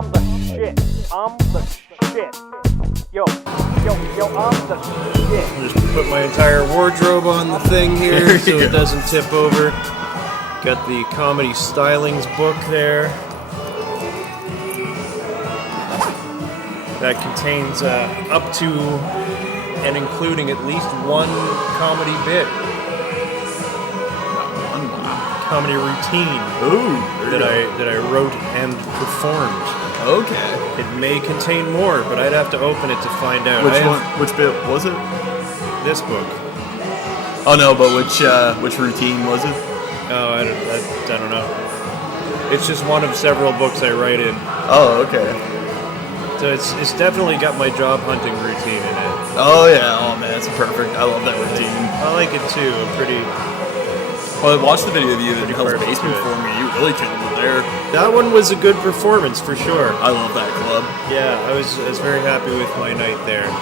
I'm the shit. I'm the shit. Yo, I'm the shit. Just put my entire wardrobe on the thing here so it doesn't tip over. Got the comedy stylings book there. That contains up to and including at least one comedy bit. Comedy routine. Ooh, that I wrote and performed. Okay. It may contain more, but I'd have to open it to find out. Which bit was it? This book. Oh no, but which routine was it? Oh, I don't know. It's just one of several books I write in. Oh, okay. So it's definitely got my job hunting routine in it. Oh yeah, oh man, it's perfect. I love that routine. I like it too. I'm pretty. Well, I watched the video of you in Hell's perfect Basement to it. for me. You really killed it there. That one was a good performance for sure. I love that club. Yeah, I was very happy with my night there. It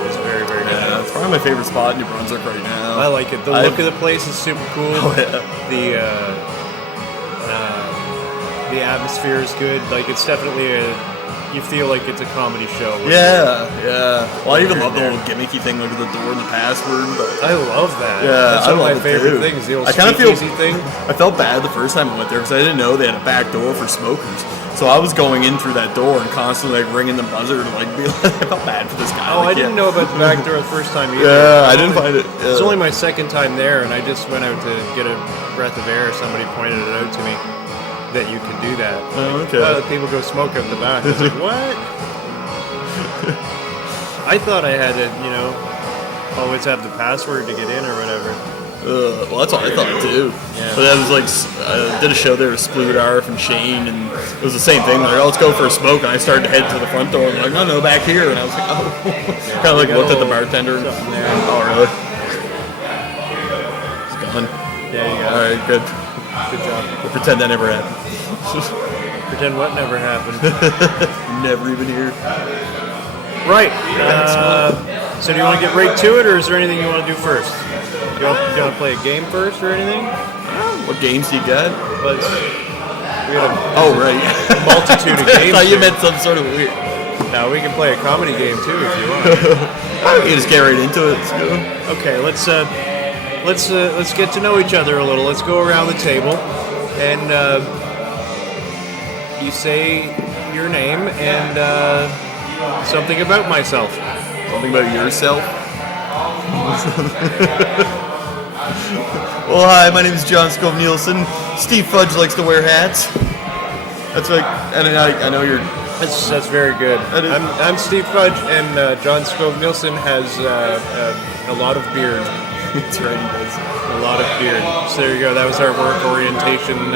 was very, very good. Yeah, it's probably my favorite spot in New Brunswick right now. I like it. The look of the place is super cool. Oh yeah. The atmosphere is good. Like it's definitely you feel like it's a comedy show. Yeah. Well, I even love the little gimmicky thing, like the door and the password. But I love that. Yeah, that's one of my love it favorite too. things. The old I kind of feel speakeasy thing. I felt bad the first time I went there because I didn't know they had a back door for smokers. So I was going in through that door and constantly like ringing the buzzer to like be like, I felt bad for this guy. Oh, like, I didn't know about the back door the first time either. Yeah, I didn't find it. Yeah. It's only my second time there, and I just went out to get a breath of air. Somebody pointed it out to me that you can do that. Oh, okay. People go smoke out the back. I was like, what? I thought I had to, always have the password to get in or whatever. Well, that's what I thought too. Yeah. But I was like, I did a show there with Spludarf and Shane, and it was the same thing. Like, oh, let's go for a smoke, and I started to head to the front door. And they're like, no, back here. And I was like, oh, kind of like looked at the bartender. Oh, really? It's gone. Yeah, you got All right, good. Good job. We'll pretend that never happened. Pretend what never happened. Never even here. Right. So do you want to get right to it, or is there anything you want to do first? Do you want to play a game first or anything? What games do you got? We got Right. a multitude of I games. thought you here. meant some sort of weird. Now we can play a comedy game too if you want. You just get right into it. Let's go. Okay, let's get to know each other a little. Let's go around the table, and you say your name and something about myself. Something about yourself? Well, hi, my name is John Skov-Nielsen. Steve Fudge likes to wear hats. That's like, and I know you're... That's very good. I'm Steve Fudge, and John Skov-Nielsen has a lot of beard. That's right, he does. A lot of beard. So there you go. That was our work orientation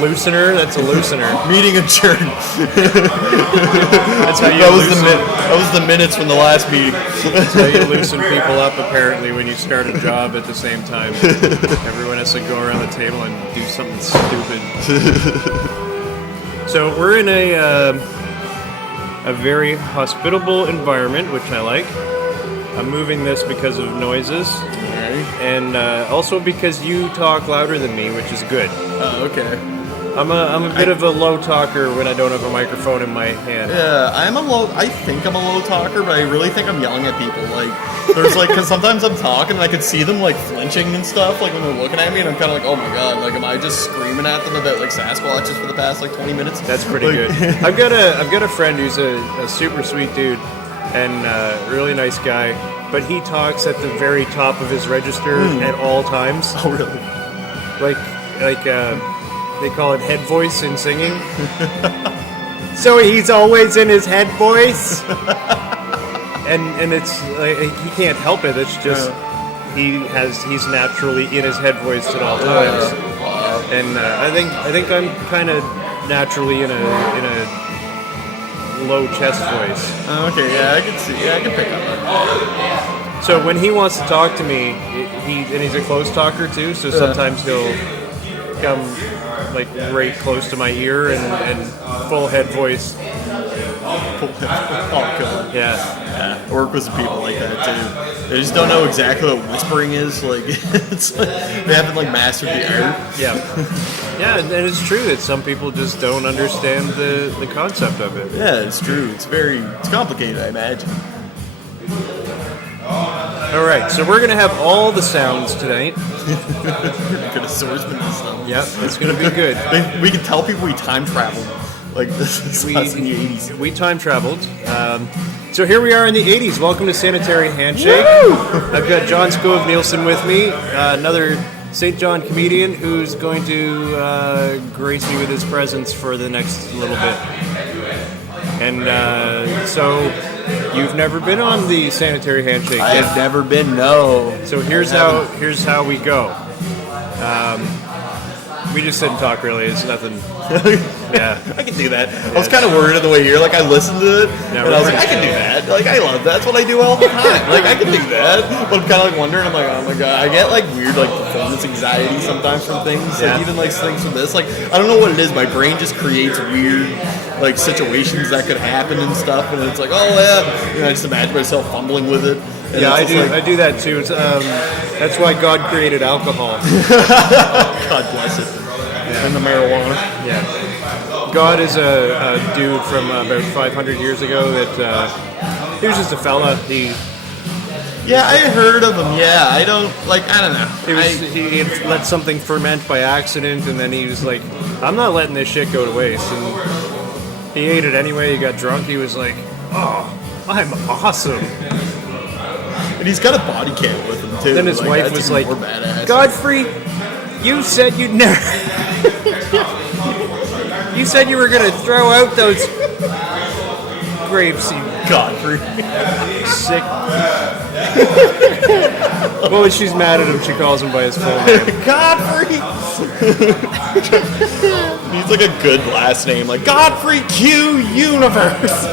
loosener. That's a loosener. Meeting adjourned. That's how you that was the minutes from the last meeting. That's how you loosen people up, apparently, when you start a job at the same time. Everyone has to go around the table and do something stupid. So we're in a very hospitable environment, which I like. I'm moving this because of noises, and also because you talk louder than me, which is good. Oh, okay. I'm a bit of a low talker when I don't have a microphone in my hand. Yeah, I think I'm a low talker, but I really think I'm yelling at people. Like, there's like, because sometimes I'm talking and I could see them like flinching and stuff, like when they're looking at me, and I'm kind of like, oh my god, like, am I just screaming at them about like Sasquatches for the past like 20 minutes? That's pretty like, good. I've got a friend who's a super sweet dude and really nice guy, but he talks at the very top of his register at all times. Oh really? Like they call it head voice in singing. So he's always in his head voice, and it's like he can't help it. It's just he's naturally in his head voice at all times. And I think I'm kind of naturally in a low chest voice. Okay, yeah, I can see. Yeah, I can pick up on that. So when he wants to talk to me, he's a close talker too. So sometimes he'll come like right close to my ear and full head voice. Oh god. Yeah. Yeah, I work with some people like that too. They just don't know exactly what whispering is. Like, it's like they haven't like mastered the art. Yeah. Yeah, and it's true that some people just don't understand the concept of it. Yeah, it's true. It's complicated, I imagine. All right, so we're gonna have all the sounds tonight. We're gonna swordsman this stuff. Yep, it's gonna be good. We can tell people we time traveled. Like this was in the 80s. We time traveled. So here we are in the 80s. Welcome to Sanitary Handshake. Woo! I've got John Skov-Nielsen with me, another St. John comedian who's going to grace me with his presence for the next little bit. And so you've never been on the Sanitary Handshake I yet. have never been, no. So here's how we go. We just sit and talk, really. It's nothing. Yeah. I can do that. I was kind of worried on the way here. Like, I listened to it, Yeah, and I was like, right. I can do that. Like, I love that. That's what I do all the time. Like, I can do that. But I'm kind of like wondering, I'm like, oh my god. I get like weird like performance anxiety sometimes from things. Yeah. Like, even like things from this. Like, I don't know what it is. My brain just creates weird like situations that could happen and stuff. And it's like, oh yeah. And I just imagine myself fumbling with it. And Yeah, it's I just do. like, I do that too. It's, that's why God created alcohol. God bless it. And the marijuana. Yeah. God is a dude from about 500 years ago that he was just a fella. Yeah, I heard of him. Yeah, I don't know. He had let something ferment by accident, and then he was like, I'm not letting this shit go to waste. And he ate it anyway. He got drunk. He was like, oh, I'm awesome. And he's got a body cam with him too. Then his wife that's was even like, more badass. Godfrey, you said you'd never. You said you were gonna throw out those grapes, you Godfrey. sick. Well, when she's mad at him, she calls him by his full name. Godfrey. He's like a good last name, like Godfrey Q Universe.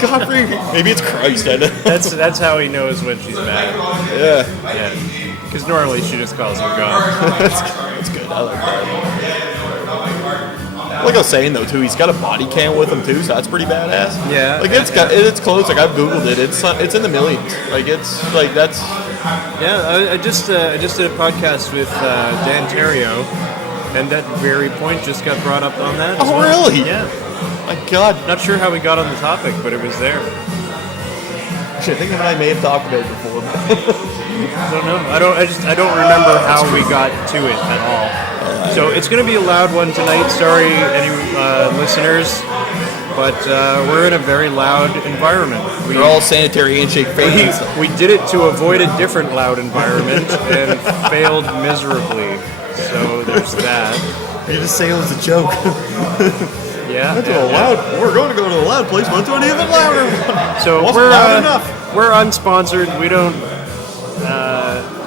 Godfrey. Maybe it's Christ. I don't know. That's how he knows when she's mad. Yeah, Yeah, because normally she just calls him God. that's good. I like that. Like I was saying though too, he's got a body cam with him too, so that's pretty badass. Yeah, like it's close. Like I've googled it, it's in the millions. Like it's like that's. Yeah, I just did a podcast with Dan Terrio, and that very point just got brought up on that. as Oh well. really? Yeah. My God. Not sure how we got on the topic, but it was there. Shit, I think that I may have talked about it before. I don't know. I don't remember how we got to it at all. So it's going to be a loud one tonight. Sorry, any listeners, but we're in a very loud environment. We're all Sanitary Handshake fans. We did it to avoid a different loud environment and failed miserably. So there's that. You just say it was a joke. Yeah. Went to a loud. We're going to go to a loud place. Went to an even louder one. So Wasn't we're loud enough. We're unsponsored. We don't.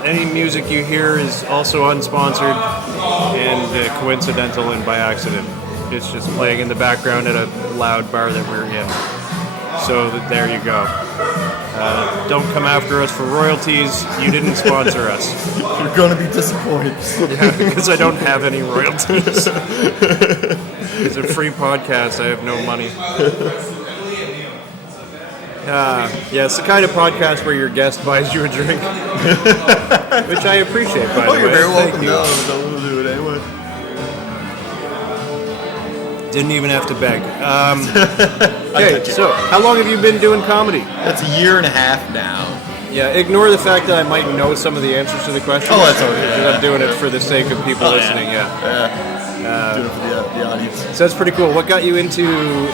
Any music you hear is also unsponsored and coincidental and by accident. It's just playing in the background at a loud bar that we're in. So there you go. Don't come after us for royalties. You didn't sponsor us. You're going to be disappointed. Yeah, because I don't have any royalties. It's a free podcast. I have no money. Yeah, it's the kind of podcast where your guest buys you a drink, which I appreciate, by the way. You're very welcome. Thank you. No, we'll do it anyway. Didn't even have to beg. Okay, so how long have you been doing comedy? That's a year and a half now. Yeah, ignore the fact that I might know some of the answers to the questions. Oh, that's okay. Because I'm doing it for the sake of people listening, yeah. Do it for the audience. So that's pretty cool. What got you into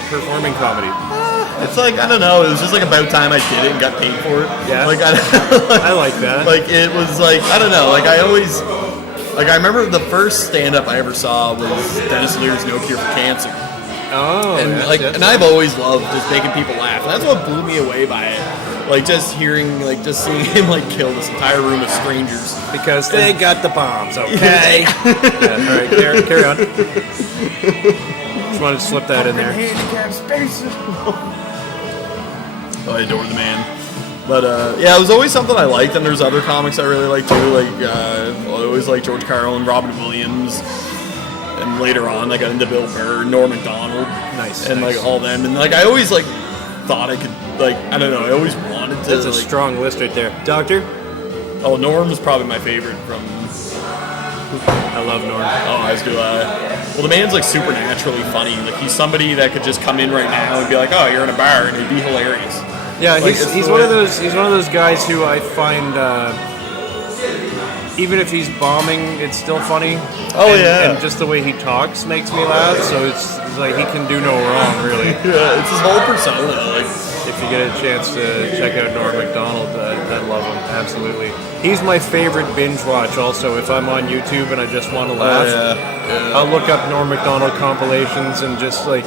performing comedy? It's like, I don't know, it was just like about time I did it and got paid for it. Yeah. Like, I like that. Like, it was like, I don't know, like, I always, like, I remember the first stand-up I ever saw was Dennis Lear's No Cure for Cancer. Oh, And, yes. and I've always loved just making people laugh. And that's what blew me away by it. Like, just hearing, like, just seeing him, like, kill this entire room of strangers. Because they got the bombs, okay? Yeah, all right, carry on. Just wanted to slip that in there. Handicapped spaces. I adore the man. But yeah, it was always something I liked, and there's other comics I really like too. Like I always like George Carlin, Robin Williams, and then later on I got into Bill Burr, Norm Macdonald, and like all them, and like I always like thought I could like I don't know, I always wanted to. That's a strong list right there, Doctor. Oh, Norm is probably my favorite from. I love Norm. Oh, as do I. Well, the man's like supernaturally funny. Like he's somebody that could just come in right now and be like, "Oh, you're in a bar," and it'd be hilarious. Yeah, Like, he's one of those guys who I find even if he's bombing, it's still funny. Oh, yeah. And just the way he talks makes me laugh. So it's like he can do no wrong, really. Yeah, it's his whole persona. Like if you get a chance to check out Norm Macdonald, I love him absolutely. He's my favorite binge watch. Also, if I'm on YouTube and I just want to laugh, I'll look up Norm Macdonald compilations and just like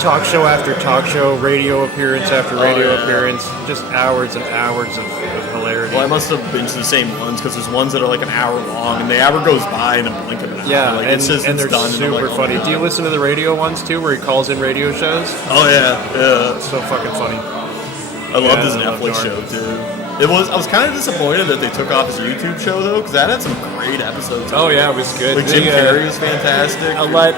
talk show after talk show, radio appearance after radio appearance, just hours and hours of hilarity. Well, I must have binged the same ones because there's ones that are like an hour long, and the hour goes by in a blink of an eye. Yeah, like, and it's they're done, super and I'm like, funny. Oh, do you listen to the radio ones too, where he calls in radio shows? Oh yeah. It's so fucking funny. I loved his I love Netflix Norm. show too. I was kind of disappointed that they took off his YouTube show though, because that had some great episodes. Oh yeah, it was good. Like Jim Carrey was fantastic. A lot.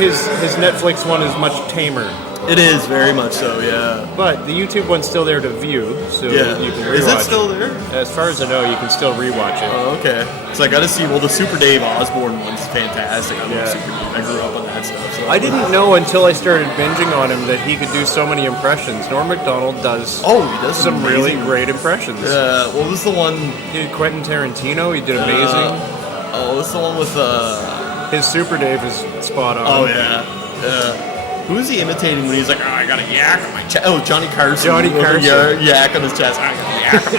His Netflix one is much tamer. It is very much so, yeah. But the YouTube one's still there to view, so Yeah. you can rewatch. Is it still there? As far as I know, you can still rewatch it. Oh, okay. So I got to see. Well, the Super Dave Osborne one's fantastic. I love Super Dave. I grew up on that stuff. So. I didn't know until I started binging on him that he could do so many impressions. Norm Macdonald does. Oh, he does some amazing. really great impressions. What was the one? He did Quentin Tarantino. He did amazing. What's the one with His Super Dave is spot on. Oh yeah. Who is he imitating when he's like, "Oh, I got a yak on my chest"? Oh, Johnny Carson. Johnny With a Carson. yak on his chest. I got a yak on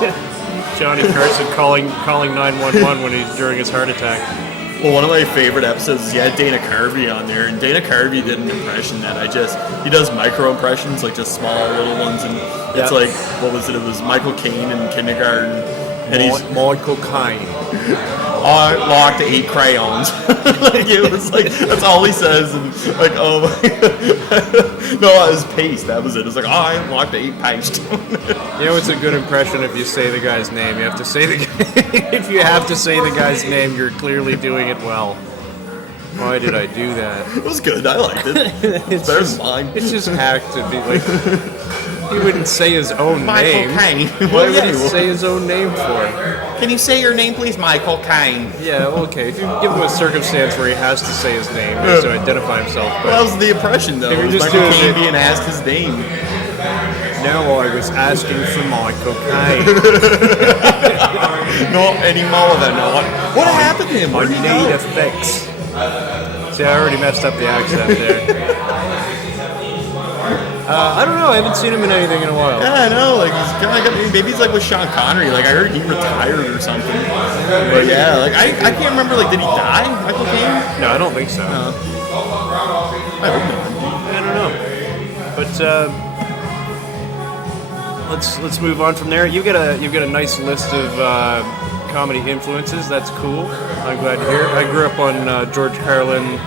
my chest. Johnny Carson calling 911 when he's during his heart attack. Well, one of my favorite episodes is he had Dana Carvey on there, and Dana Carvey did an impression that he does micro impressions, like just small little ones, and it's like, what was it? It was Michael Caine in kindergarten, and he's Michael Caine. I locked 8 crayons. Like it was like that's all he says, and like oh my no, it was paste. That was it. It was like I locked 8 paste. You know, it's a good impression if you say the guy's name. You have to say the if you have to say the guy's name, you're clearly doing it well. Why did I do that? It was good. I liked it. It's better than mine. It's just hacked to be like. He wouldn't say his own Michael name. Caine. Why would he say his own name for? Can you say your name, please, Michael Caine? Yeah, okay. If you give him a circumstance where he has to say his name just to identify himself. But Well, that was the impression, though. If you're It was just Michael doing Caine it- being asked his name. now I was asking for Michael Caine. Not anymore, then. What happened to him? I Where did he need go? effects. See, I already messed up the accent there. I don't know. I haven't seen him in anything in a while. Yeah, I know. Like he's kind of maybe he's like with Sean Connery. Like I heard he retired or something. But yeah, like I can't remember. Like did he die? Michael Caine? No, I don't think so. I hope not. I don't know. But let's move on from there. You've got a nice list of comedy influences. That's cool. I'm glad to hear. I grew up on George Carlin,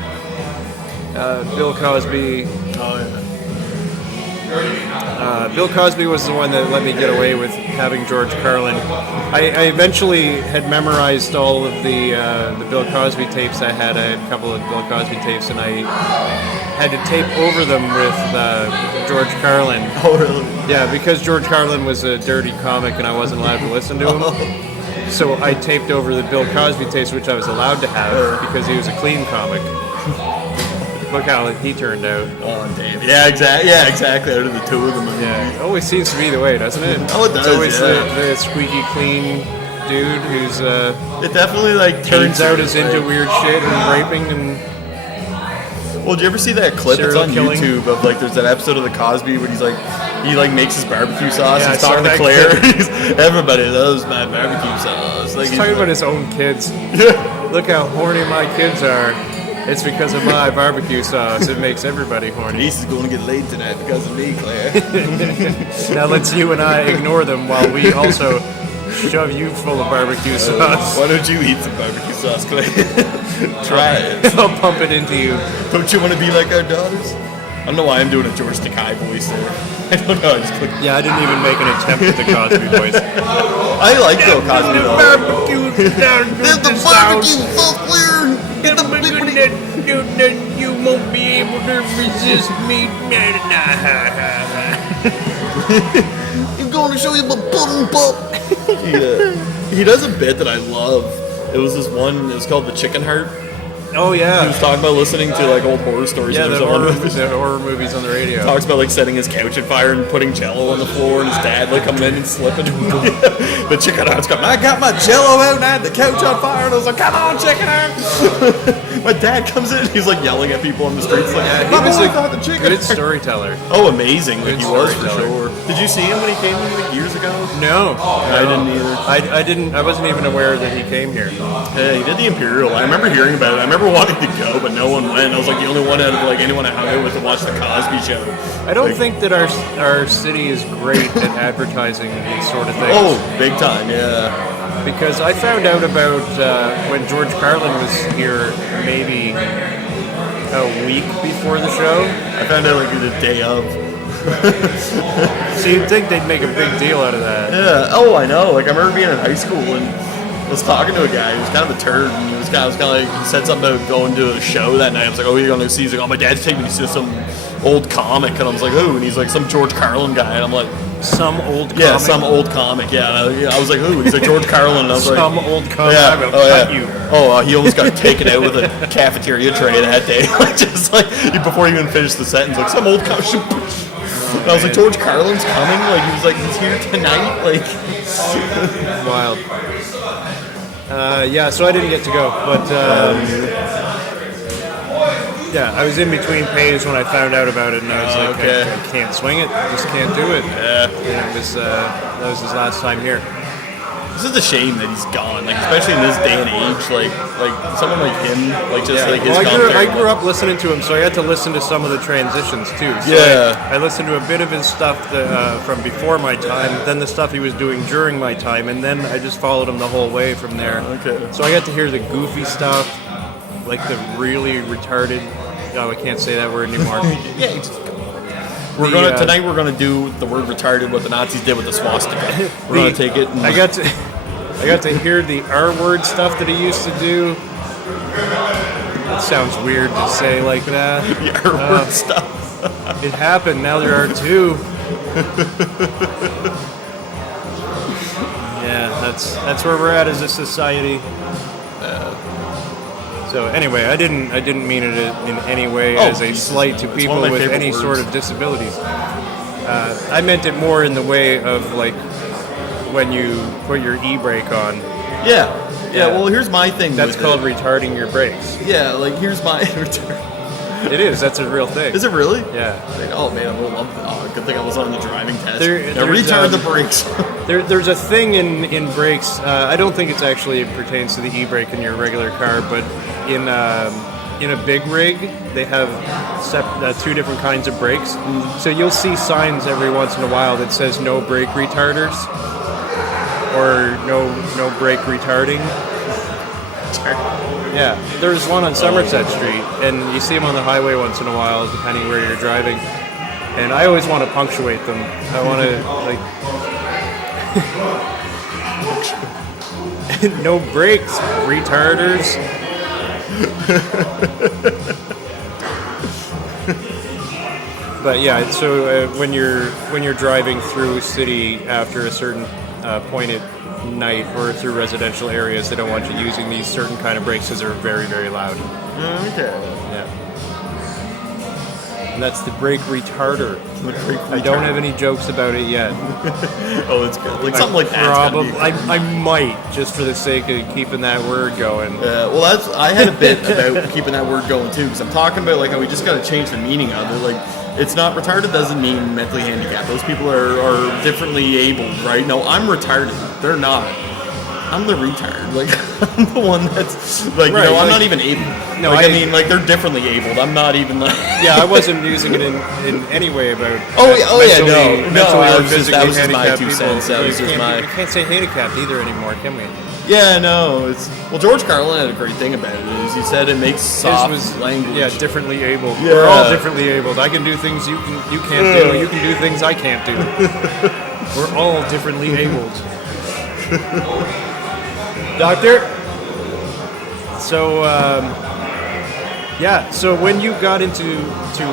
Bill Cosby. Oh yeah. Bill Cosby was the one that let me get away with having George Carlin. I eventually had memorized all of the Bill Cosby tapes I had. I had a couple of Bill Cosby tapes, and I had to tape over them with George Carlin. Oh really? Yeah, because George Carlin was a dirty comic and I wasn't allowed to listen to him. So I taped over the Bill Cosby tapes, which I was allowed to have because he was a clean comic. Look how he turned out. Oh damn. Yeah, exactly. Yeah, exactly. Out of the two of them. Yeah, it always seems to be the way, doesn't it? Oh, it does, It's always yeah. the squeaky clean dude who's It definitely like turns out is into like- weird shit and raping and Well, did you ever see that clip? It's Serial on killing. YouTube of like there's that episode of the Cosby where he makes his barbecue sauce. Yeah, I He's saw talking to that Claire. clip. He's, everybody loves my barbecue sauce. Like he's talking about his own kids. Yeah. Look how horny my kids are. It's because of my barbecue sauce. It makes everybody horny. Reese is going to get laid tonight because of me, Claire. Now let's you and I ignore them while we also shove you full of barbecue sauce. Why don't you eat some barbecue sauce, Claire? Try it. I'll pump it into you. Don't you want to be like our daughters? I don't know why I'm doing a George Takei voice there. I don't know. I just clicked. Yeah, I didn't even make an attempt at the Cosby voice. I like Bill Cosby though. Barbecue down There's the barbecue so clear. Get the You won't be able to resist me. I'm going to show you my pudding pop. He does a bit that I love. It was this one. It was called the Chicken Heart. Oh yeah. He was talking about listening to like old horror stories. Yeah, and the horror movies on the radio. Talks about like setting his couch on fire and putting Jello on the floor, and his dad like coming in and slipping. The Chicken Heart's coming. I got my Jello out and I had the couch on fire, and I was like, "Come on, Chicken Heart!" My dad comes in, and he's like yelling at people on the streets, like, Yeah, "My he was boy a got the chicken good heart." storyteller. Oh, amazing! Like Good he was for storyteller. sure. Did you see him when he came in like years ago? No, I didn't either. I didn't. I wasn't even aware that he came here. Yeah, he did the Imperial. I remember hearing about it. I remember wanting to go, but no one went. I was like the only one out of like anyone I hung out with to watch the Cosby Show. I don't Like, think that our city is great at advertising these sort of things. Oh, big time, yeah. Because I found out about when George Carlin was here maybe a week before the show. I found out like the day of. So you'd think they'd make a big deal out of that. Yeah. Oh, I know. Like I remember being in high school and I was talking to a guy who was kind of a turd, and I was kind of like he said something about going to a show that night. I was like, "Oh, you're going to see?" He's like, "Oh, my dad's taking me to see some old comic," and I was like, "Who?" And he's like, "Some George Carlin guy," and I'm like, Some old "Yeah, comic. some old comic." Yeah, and I was like, "Who?" He's like, "George Carlin," and I was like, Some old comic. Yeah. I will Oh, cut yeah. you. Oh, he almost got taken out with a cafeteria tray that day. Like, just like before he even finished the sentence, like some old comic. And I was like, George Carlin's coming. Like he was like, he's here tonight. Like Wild. Yeah, so I didn't get to go, but yeah, I was in between pays when I found out about it, and I was like, okay. I can't swing it, just can't do it. Yeah. And it was that was his last time here. This is a shame that he's gone. Like especially in this day and age, like someone like him, like just like his Well, I commentary. grew up listening to him, so I had to listen to some of the transitions too. So Yeah. I listened to a bit of his stuff from before my time, then the stuff he was doing during my time, and then I just followed him the whole way from there. Okay. So I got to hear the goofy stuff, like the really retarded. Oh, I can't say that word anymore. Yeah. We're gonna tonight. We're gonna do the word retarded. What the Nazis did with the swastika. We're gonna take it. And, I got to hear the R word stuff that he used to do. It sounds weird to say like that. the R-word stuff. It happened. Now there are two. Yeah, that's where we're at as a society. So anyway, I didn't mean it in any way as a Jesus. slight to It's people one of my with favorite any words. sort of disabilities. I meant it more in the way of like when you put your e-brake on. Yeah. Well, here's my thing. That's with called it. retarding your brakes. Yeah. Like here's my. It is. That's a real thing. Is it really? Yeah. Like, oh man, I would love that. Oh, good thing I was on the driving test. There's, Retard the brakes. There's a thing in brakes. I don't think it's actually pertains to the e-brake in your regular car, but in a big rig, they have two different kinds of brakes. So you'll see signs every once in a while that says no brake retarders or no brake retarding. Yeah, there's one on Somerset Street, and you see them on the highway once in a while, depending where you're driving. And I always want to punctuate them. I want to like no brakes, retarders. But yeah, so when you're driving through a city after a certain point at night or through residential areas, they don't want you using these certain kind of brakes because they're very, very loud. Okay. Yeah. And that's the brake retarder. The brake I don't have any jokes about it yet. Oh, it's good. Like something like that. I might, just for the sake of keeping that word going. Well, I had a bit about keeping that word going too, because I'm talking about like how we just got to change the meaning of it. Like, it's not retarded doesn't mean mentally handicapped. Those people are differently abled, right? No, I'm retarded. They're not. I'm the retard. Like, I'm the one that's like, Right, I'm like- not even able. No, like, I mean, like they're differently abled. I'm not even like. Yeah, I wasn't using it in any way about. Yeah, mentally I or was just- physically that was just my handicapped 2 people. cents. That was just we my. can't say handicapped either anymore, can we? Yeah, no, George Carlin had a great thing about it. Is he said it makes soft language. Yeah, differently abled. Yeah. We're all differently abled. I can do things you can't do. You can do things I can't do. We're all differently abled. Doctor? So, so when you got into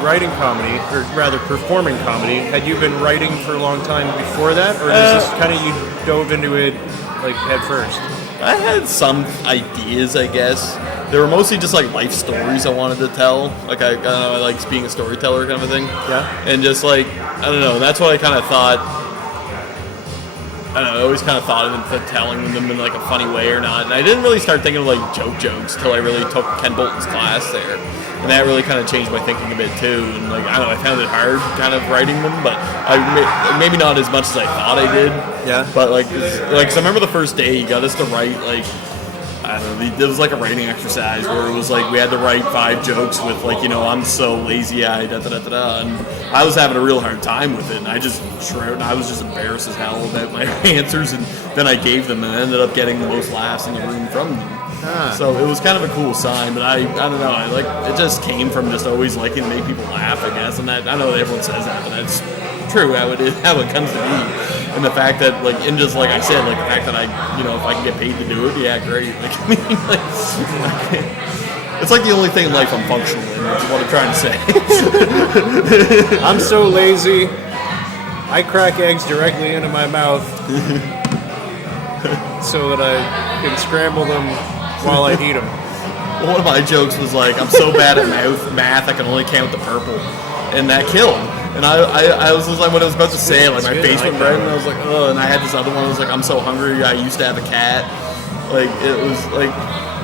writing comedy, or rather performing comedy, had you been writing for a long time before that? Or is this kind of you dove into it like head first? I had some ideas, I guess. They were mostly just like life stories I wanted to tell. Like I like being a storyteller kind of a thing. Yeah. And just like, I don't know, that's what I kind of thought. I don't know, I always kind of thought of them telling them in like a funny way or not. And I didn't really start thinking of like jokes till I really took Ken Bolton's class there. And that really kind of changed my thinking a bit too. And like, I don't know, I found it hard kind of writing them, but maybe not as much as I thought I did. Yeah. But like, 'cause I remember the first day he got us to write like, I don't know, it was like a writing exercise where it was like we had to write 5 jokes with like, I'm so lazy, and I was having a real hard time with it, and I just I was just embarrassed as hell about my answers, and then I gave them, and I ended up getting the most laughs in the room from them. So it was kind of a cool sign, but I don't know, it just came from just always liking to make people laugh, I guess, and that, I know that everyone says that, but that's true how it comes to be. And the fact that, like, and just like I said, like the fact that I, if I can get paid to do it, yeah, great. Like, I mean, like, it's like the only thing in life I'm functional in. That's what I'm trying to say. I'm so lazy. I crack eggs directly into my mouth so that I can scramble them while I eat them. Well, one of my jokes was like, I'm so bad at math, I can only count the purple, and that killed. And I was just like, when I was about to say it, like my face went red, and I was like, oh. And I had this other one. I was like, I'm so hungry. I used to have a cat. Like it was like,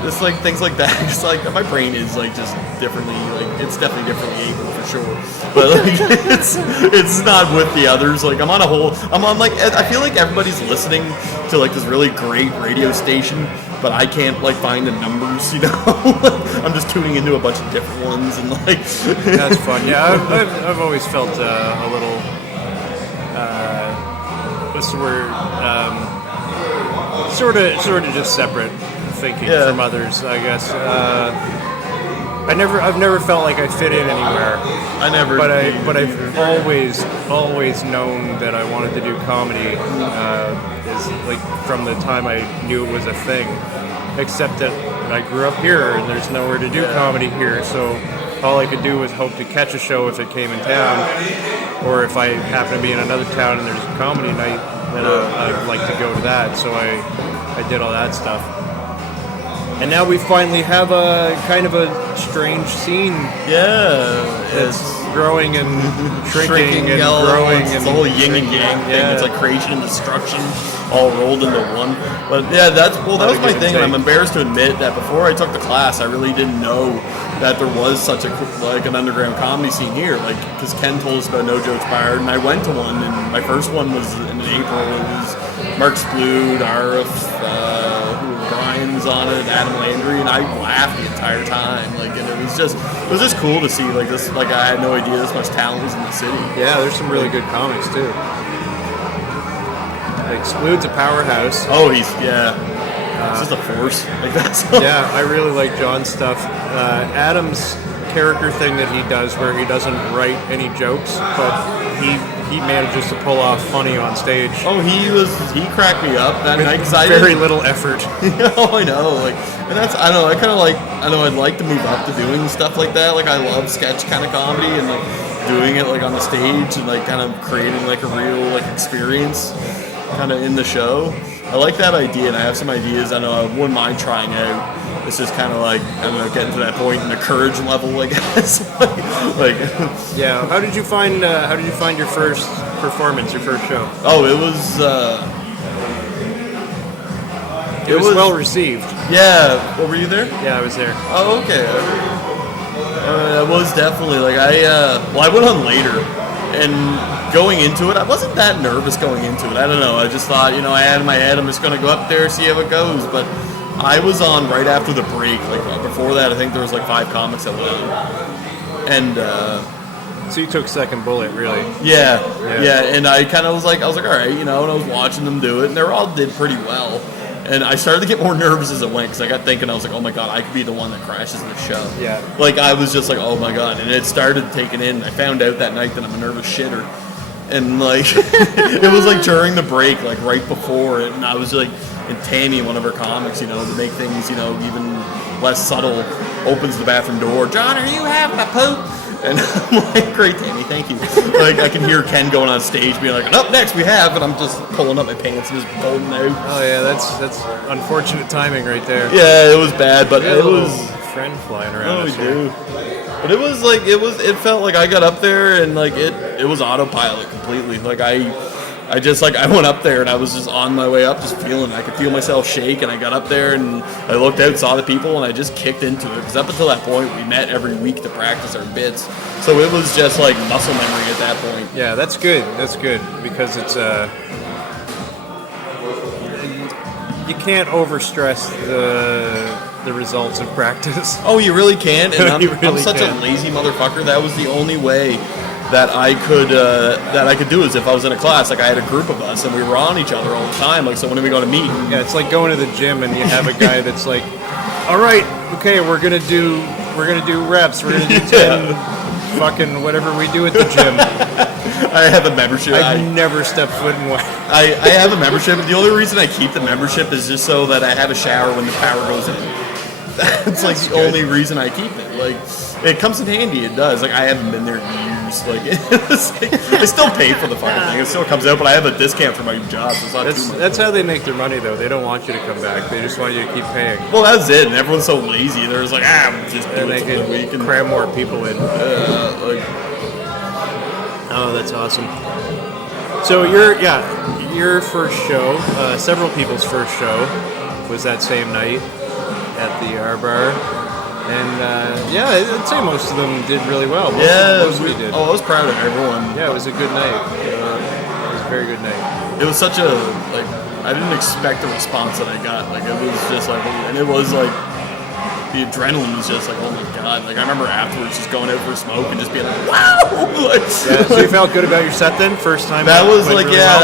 it's like things like that. It's like my brain is like just differently. Like it's definitely differently able for sure. But like it's not with the others. Like I'm on like I feel like everybody's listening to like this really great radio station, but I can't like find the numbers, I'm just tuning into a bunch of different ones and like. That's fun. Yeah, I've always felt a little. What's the word? Sort of just separate thinking from others, I guess. I've never felt like I fit in anywhere. I never. But I've always known that I wanted to do comedy. Is like from the time I knew it was a thing. Except that I grew up here and there's nowhere to do comedy here, so all I could do was hope to catch a show if it came in town, or if I happen to be in another town and there's a comedy night, then I'd like to go to that. So I did all that stuff. And now we finally have a kind of a strange scene. Yeah, it's growing and shrinking and growing. It's the whole yin and yang thing. It's like creation and destruction all rolled into one. But yeah, that was my thing, and I'm embarrassed to admit that before I took the class, I really didn't know that there was such an underground comedy scene here. Like, because Ken told us about No Jokes Barred, and I went to one, and my first one was in April. It was Mark Splood, Arif, Brian's on it, Adam Landry, and I laughed the entire time. Like, and it was just cool to see like this. Like, I had no idea this much talent was in the city. Yeah, there's some really good comics too. Like Splood's a powerhouse. Oh, he's it's just a force. Like that's. Yeah, I really like John's stuff. Adam's character thing that he does, where he doesn't write any jokes, but he manages to pull off funny on stage. Oh, he cracked me up that night. Very little effort. Oh, I know. Like, and that's, I don't know. I'd like to move up to doing stuff like that. Like, I love sketch kind of comedy and like doing it like on the stage and like kind of creating like a real like experience kind of in the show. I like that idea, and I have some ideas I know I wouldn't mind trying out. It's just kind of like, I don't know, getting to that point in the courage level, I guess. like, yeah. How did you find your first performance, your first show? Oh, it was. It was well received. Yeah. Well, were you there? Yeah, I was there. Oh, okay. It was definitely like I went on later, and going into it, I wasn't that nervous going into it. I don't know. I just thought, I had in my head, I'm just going to go up there, see how it goes. But I was on right after the break. Like before that, I think there was like 5 comics that went on. And so you took second bullet, really? Yeah. And I kind of was like, all right, and I was watching them do it, and they all did pretty well. And I started to get more nervous as it went because I got thinking, I was like, oh my God, I could be the one that crashes the show. Yeah. Like, I was just like, oh my God. And it started taking in. I found out that night that I'm a nervous shitter. And, like, it was, like, during the break, like, right before it. And I was, like, and Tammy, one of her comics, to make things, even less subtle, opens the bathroom door. John, are you having a poop? And I'm like, great, Tammy, thank you. Like, I can hear Ken going on stage being like, and up next we have, and I'm just pulling up my pants and just pulling out. Oh, yeah, that's unfortunate timing right there. Yeah, it was bad, but it was... friend flying around. Oh, we do. But it was like, it felt like I got up there and like it was autopilot completely. Like I went up there and I was just on my way up, just feeling, I could feel myself shake, and I got up there and I looked out, saw the people, and I just kicked into it. Because up until that point, we met every week to practice our bits. So it was just like muscle memory at that point. Yeah, that's good. That's good because it's, you can't overstress the results of practice. Oh, you really can, and I'm such can. a lazy motherfucker. That was the only way that I could do is if I was in a class. Like I had a group of us, and we were on each other all the time. Like, so when are we going to meet? Yeah, it's like going to the gym, and you have a guy that's like, "All right, okay, we're gonna do reps. We're gonna do 10 fucking whatever we do at the gym." I have a membership. I've never stepped foot in one. I have a membership. The only reason I keep the membership is just so that I have a shower when the power goes in. That's like the only reason I keep it. Like, it comes in handy. It does. Like, I haven't been there in years. Like, I still pay for the fucking thing. It still comes out, but I have a discount for my job. So it's not too much. That's how they make their money, though. They don't want you to come back. They just want you to keep paying. Well, that's it. And everyone's so lazy. They're just like, just do And it they for the week. can cram more people in. Oh, that's awesome. So your first show, several people's first show, was that same night at the R Bar, and I'd say most of them did really well. Most of them did. Oh, I was proud of everyone. Yeah, it was a good night. It was a very good night. It was such a I didn't expect the response that I got. Like, it was just like, and it was like. The adrenaline was just like, oh my God. Like, I remember afterwards just going out for a smoke and just being like, wow! Like, so you felt good about your set then? First time? That was like, really well?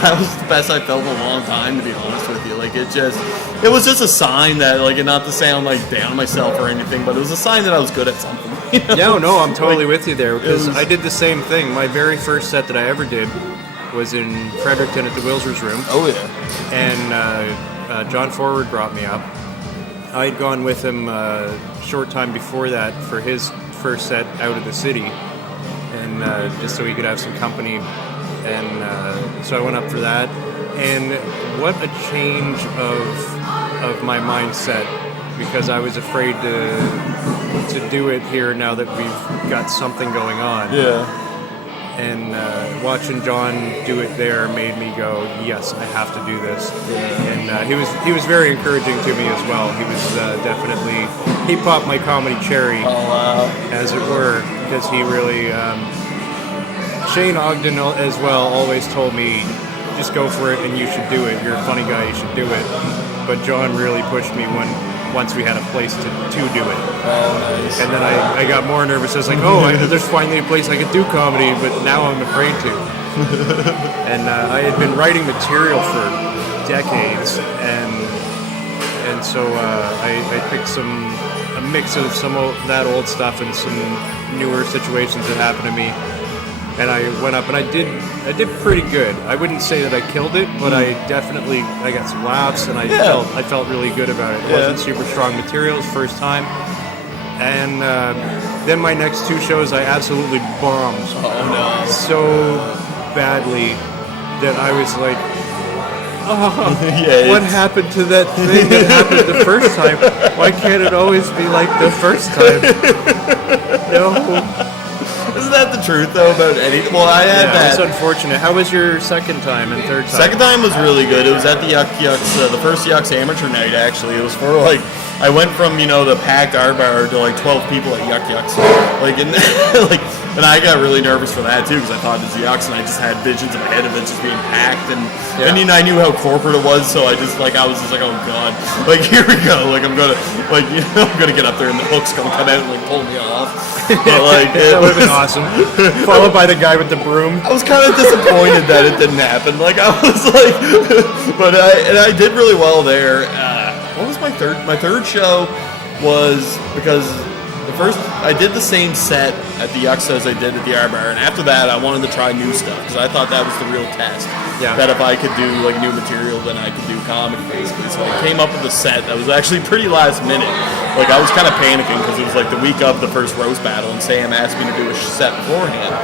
that was the best I felt in a long time, to be honest with you. Like, it was just a sign that, like, and not to sound like down on myself or anything, but it was a sign that I was good at something. Yeah, no, I'm totally with you there, because I did the same thing. My very first set that I ever did was in Fredericton at the Wilsers Room. Oh, yeah. And John Forward brought me up. I had gone with him a short time before that for his first set out of the city, and just so he could have some company. And so I went up for that. And what a change of my mindset, because I was afraid to do it here now that we've got something going on. Yeah. And watching John do it there made me go, yes, I have to do this. And he was very encouraging to me as well. He was definitely, he popped my comedy cherry, as it were, because he really, Shane Ogden as well always told me, just go for it and you should do it. You're a funny guy, you should do it. But John really pushed me once we had a place to do it. Oh, nice. And then I got more nervous. I was like, there's finally a place I could do comedy, but now I'm afraid to. And I had been writing material for decades, and so I picked a mix of some of that old stuff and some newer situations that happened to me. And I went up and I did pretty good. I wouldn't say that I killed it, but I got some laughs, and I felt really good about it. It wasn't super strong material, it was first time. And then my next two shows I absolutely bombed. Oh no. So badly that I was like, what happened to that thing that happened the first time? Why can't it always be like the first time? No. Isn't that the truth, though, about anything? Well, I had that. It's unfortunate. How was your second time and third time? Second time was really good. It was at the Yuck Yucks, the first Yucks amateur night, actually. It was for, like, I went from the packed R bar to like 12 people at Yuck Yucks, like and and I got really nervous for that too because I thought it was Yucks and I just had visions in my head of it just being packed and I knew how corporate it was, so I was just like oh god, like here we go, like I'm gonna get up there and the hook's gonna come out and like pull me off. But like that would have been awesome. Followed by the guy with the broom. I was kind of disappointed that it didn't happen. Like I was like, but I did really well there. What was my third? My third show was because the first I did the same set at the Yucks as I did at the R Bar, and after that I wanted to try new stuff because I thought that was the real test. Yeah. That if I could do like new material, then I could do comedy basically. So I came up with a set that was actually pretty last minute. Like I was kind of panicking because it was like the week of the first roast battle, and Sam asked me to do a set beforehand.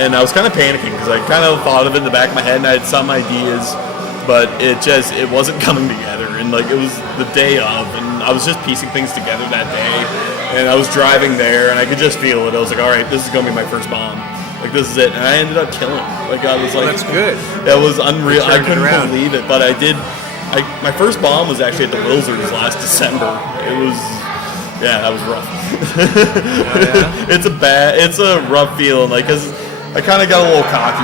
And I was kind of panicking because I kind of thought of it in the back of my head and I had some ideas, but it wasn't coming together. And like it was the day of, and I was just piecing things together that day. And I was driving there and I could just feel it. I was like, all right, this is going to be my first bomb. Like this is it. And I ended up killing it. Like I was like, that's good. That was unreal. I couldn't believe it, but I did. My first bomb was actually at the Wilsers last December. It was. Yeah, that was rough. Oh, yeah? It's a rough feeling, like, cause I kind of got a little cocky,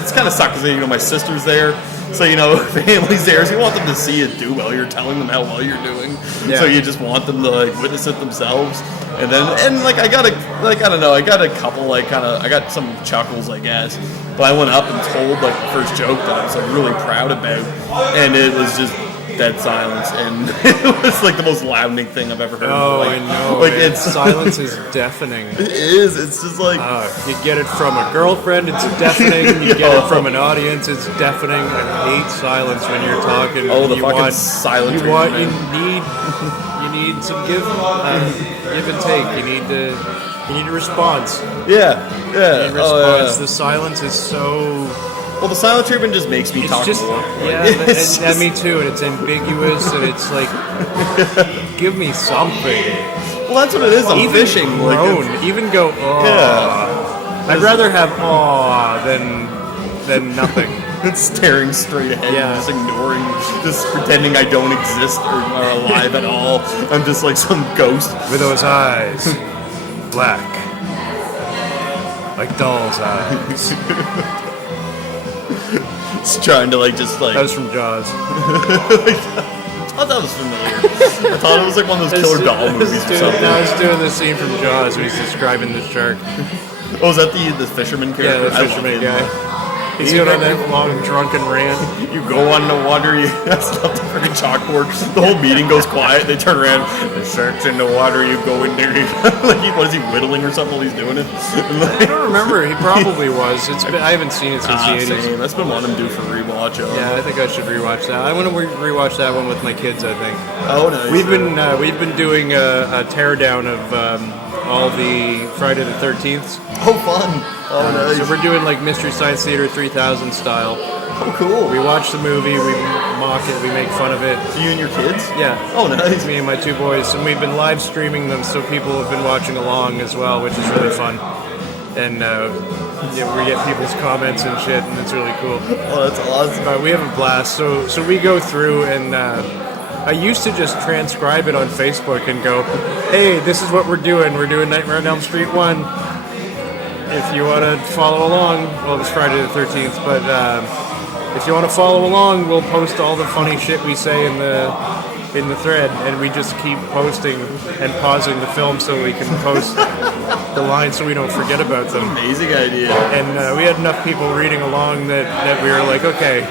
it's kind of sucked because my sister's there, so family's there, so you want them to see it do well. You're telling them how well you're doing, so you just want them to like witness it themselves. And then I got a couple I got some chuckles, I guess. But I went up and told like the first joke that I was like really proud about, and it was just dead silence, and it was like the most louding thing I've ever heard. Oh, I know. Like silence is deafening. It is. It's just like you get it from a girlfriend, it's deafening. You get it from an audience, it's deafening. I hate silence when you're talking. Oh, the fucking silence. You need some give and take. You need a response. Yeah. You need a response. The silence is so. Well, the silent treatment just makes me talk more. Yeah, and me too, and it's ambiguous, and it's like, give me something. Well, that's what it is. I'm fishing. Even go, oh. Yeah. I'd rather have aw than nothing. Staring straight ahead, just ignoring, just pretending I don't exist or are alive at all. I'm just like some ghost. With those eyes, black, like doll's eyes. Just trying to that was from Jaws. I thought that was familiar. I thought it was like one of those killer doll movies or something. No, I was doing the scene from Jaws where he's describing the shark. Oh, is that the fisherman character? Yeah, the fisherman guy. He's going on that long drunken rant. You go on the water, that's not the freaking chalkboard. The whole meeting goes quiet. They turn around. The shark's in the water. You go in there. What is he whittling or something while he's doing it? I don't remember. He probably was. I haven't seen it since the 80s. Same. That's been one of them due for rewatch. Yeah, I think I should rewatch that. I want to rewatch that one with my kids. I think. Oh, nice. We've been doing a teardown of all the Friday the 13th. Oh, fun. Oh, nice. So we're doing like Mystery Science Theater 3000 style. Oh, cool. We watch the movie, we mock it, we make fun of it. You and your kids? Yeah. Oh, nice. Me and my two boys. And we've been live streaming them, so people have been watching along as well, which is really fun. And we get people's comments and shit, and it's really cool. Oh, that's awesome. We have a blast. So we go through, and I used to just transcribe it on Facebook and go, hey, this is what we're doing. We're doing Nightmare on Elm Street 1. If you want to follow along, well, it's Friday the 13th, but if you want to follow along, we'll post all the funny shit we say in the thread, and we just keep posting and pausing the film so we can post the lines so we don't forget about them. Amazing idea. And we had enough people reading along that we were like, okay,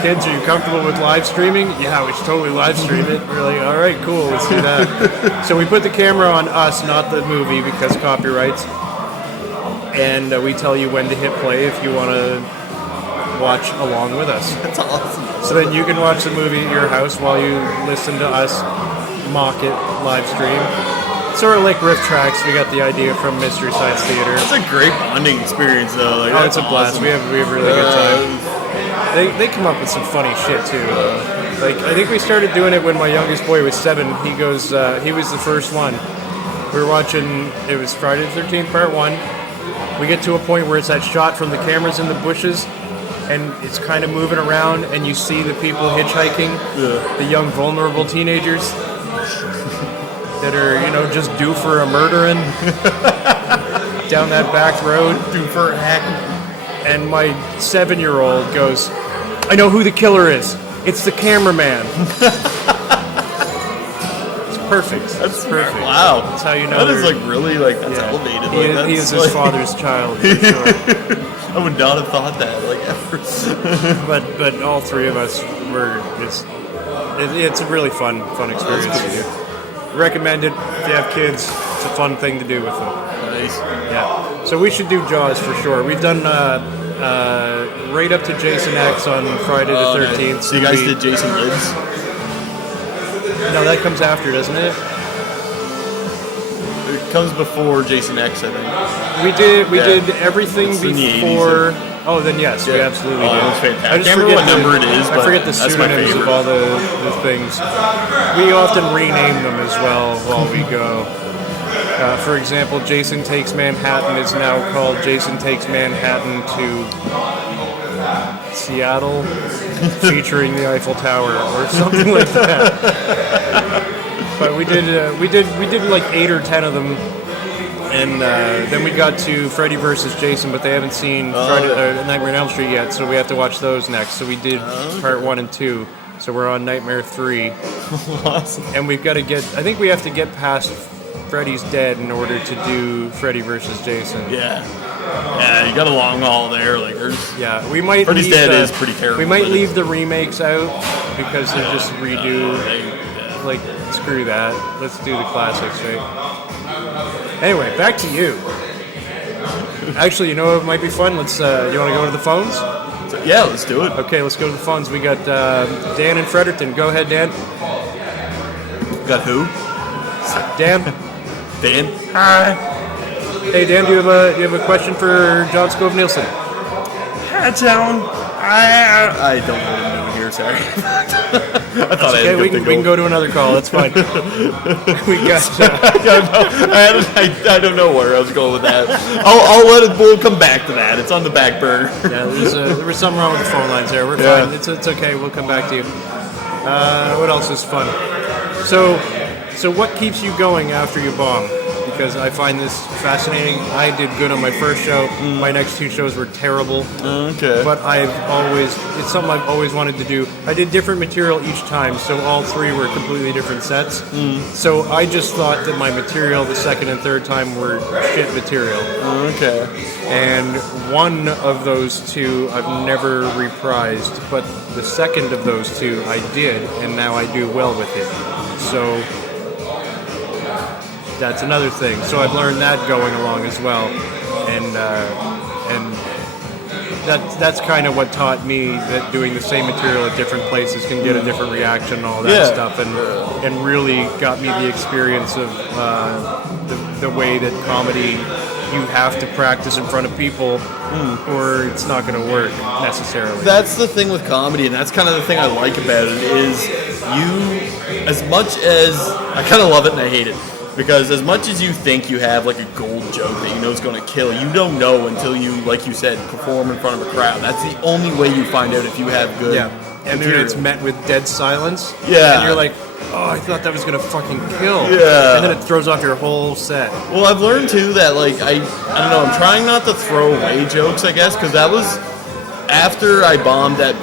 kids, are you comfortable with live streaming? Yeah, we should totally live stream it. We're like, all right, cool, let's do that. So we put the camera on us, not the movie, because copyrights. And we tell you when to hit play if you want to watch along with us. That's awesome. So then you can watch the movie at your house while you listen to us mock it live stream. Sort of like riff tracks. We got the idea from Mystery Science Theater. It's a great bonding experience, though. Like, it's a blast. We have a really good time. They come up with some funny shit too. I think we started doing it when my youngest boy was 7. He was the first one. We were watching. It was Friday the 13th Part 1. We get to a point where it's that shot from the cameras in the bushes, and it's kind of moving around, and you see the people hitchhiking, the young vulnerable teenagers that are, just due for a murdering down that back road. Due for a hack. And my 7-year-old goes, I know who the killer is. It's the cameraman. It's perfect. That's perfect. Wow. That's how you know that is they're- really that's elevated. Like, He is that's his father's child, for sure. I would not have thought that, ever. But all three of us were just. It's a really fun experience to do. Recommend it if you have kids. It's a fun thing to do with them. Nice. Yeah. So we should do Jaws for sure. We've done right up to Jason X on Friday the 13th. So you guys did Jason Lives? No, that comes after, doesn't it? It comes before Jason X, I think. We did everything It's in the 80s, before. Oh, then yes, we absolutely did. That's fantastic. I just can't remember what forget number it is, I but forget the that's my pseudonyms of favorite. all the things. We often rename them as well while we go. For example, Jason Takes Manhattan is now called Jason Takes Manhattan to Seattle, featuring the Eiffel Tower or something like that. But we did like 8 or 10 of them, and then we got to Freddy vs. Jason, but they haven't seen Nightmare on Elm Street yet, so we have to watch those next. So we did part 1 and 2. So we're on Nightmare 3, Awesome. and we've got to get. I think we have to get past Freddy's Dead in order to do Freddy vs. Jason. Yeah, you got a long haul there. We might. Freddy's leave Dead the- is pretty terrible. We might but leave the remakes out because they're just redo. Like, screw that. Let's do the classics, right? Anyway, back to you. Actually, you know what might be fun? Let's. You want to go to the phones? Yeah, let's do it. Okay, let's go to the phones. We got Dan in Fredericton. Go ahead, Dan. Got who? Dan. Dan. Hi. Hey, Dan. Do you have a question for John Skov-Nielsen? Hi, John. I don't know what I'm doing here. Sorry. I thought I had Okay, a we good can thing go to another call. That's fine. We got. I don't know where I was going with that. I'll let it. We'll come back to that. It's on the back burner. Yeah, there was something wrong with the phone lines there. We're fine. It's okay. We'll come back to you. What else is fun? So what keeps you going after you bomb? Because I find this fascinating. I did good on my first show. My next 2 shows were terrible. Okay. But it's something I've always wanted to do. I did different material each time, so all 3 were completely different sets. So I just thought that my material the second and third time were shit material. Okay. And one of those 2 I've never reprised, but the second of those 2 I did, and now I do well with it. So that's another thing. So I've learned that going along as well, and that's kind of what taught me that doing the same material at different places can get a different reaction and all that stuff, and really got me the experience of the way that comedy, you have to practice in front of people or it's not going to work necessarily. That's the thing with comedy, and that's kind of the thing I like about it, is you, as much as, I kind of love it and I hate it, because as much as you think you have like a gold joke that you know is going to kill, you don't know until you, like you said, perform in front of a crowd. That's the only way you find out if you have good And then material. it's met with dead silence. Yeah. And you're like, oh, I thought that was going to fucking kill. Yeah. And then it throws off your whole set. Well, I've learned too that I don't know, I'm trying not to throw away jokes, I guess, because that was after I bombed at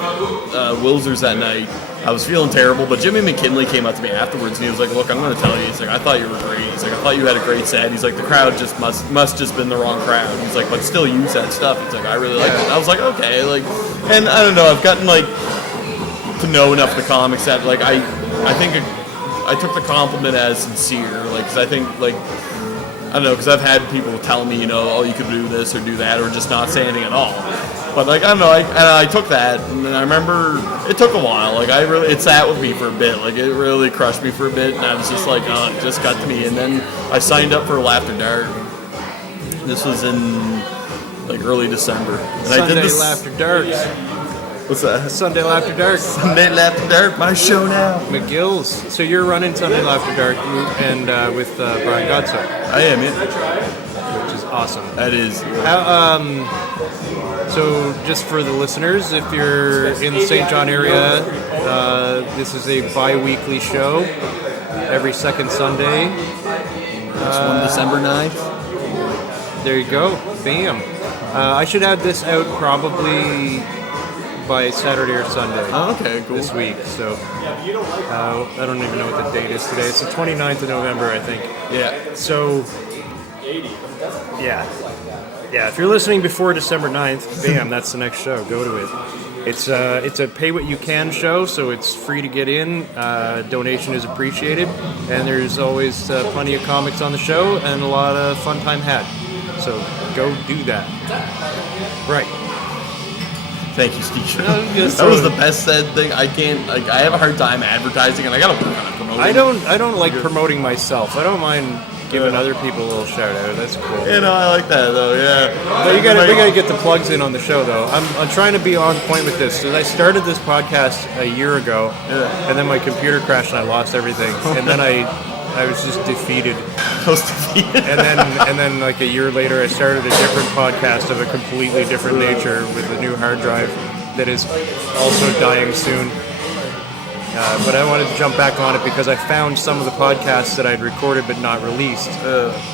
Wilzer's that night. I was feeling terrible, but Jimmy McKinley came up to me afterwards and he was like, look, I'm going to tell you. He's like, I thought you were great. He's like, I thought you had a great set. He's like, the crowd just must just been the wrong crowd. He's like, but still use that stuff. He's like, I really like it. And I was like, okay. And I don't know, I've gotten to know enough of the comics that I think I took the compliment as sincere. Because I think I don't know, because I've had people tell me, oh, you could do this or do that, or just not say anything at all. But I don't know, I took that, and I remember it took a while. It sat with me for a bit. It really crushed me for a bit, and I was just like, oh, it just got to me. And then I signed up for Laughter Dark. This was in early December. And Sunday I did this. Laughter Dark. What's that? Sunday Laughter Dark. Sunday Laughter Dark, my show now. McGill's. So you're running Sunday Laughter Dark and with Brian Godso. I am it. Which is awesome. That is. So just for the listeners, if you're in the St. John area, this is a bi-weekly show every second Sunday. This one, December 9th. There you go. Bam. I should have this out probably by Saturday or Sunday. Oh, okay, cool. This week. So I don't even know what the date is today. It's the 29th of November, I think. Yeah. So, yeah. Yeah, if you're listening before December 9th, bam, that's the next show. Go to it. It's a pay what you can show, so it's free to get in. Donation is appreciated, and there's always plenty of comics on the show and a lot of fun time had. So go do that. Right. Thank you, Steve. That was the best said thing. I can't. Like, I have a hard time advertising, and I gotta work on promoting. I don't like promoting myself. I don't mind giving other people a little shout out. That's cool. You know, I like that though. Yeah. But we gotta get the plugs in on the show though. I'm trying to be on point with this. So I started this podcast a year ago, and then my computer crashed and I lost everything. And then I was just defeated. And then like a year later, I started a different podcast of a completely different nature with a new hard drive that is also dying soon. But I wanted to jump back on it because I found some of the podcasts that I'd recorded but not released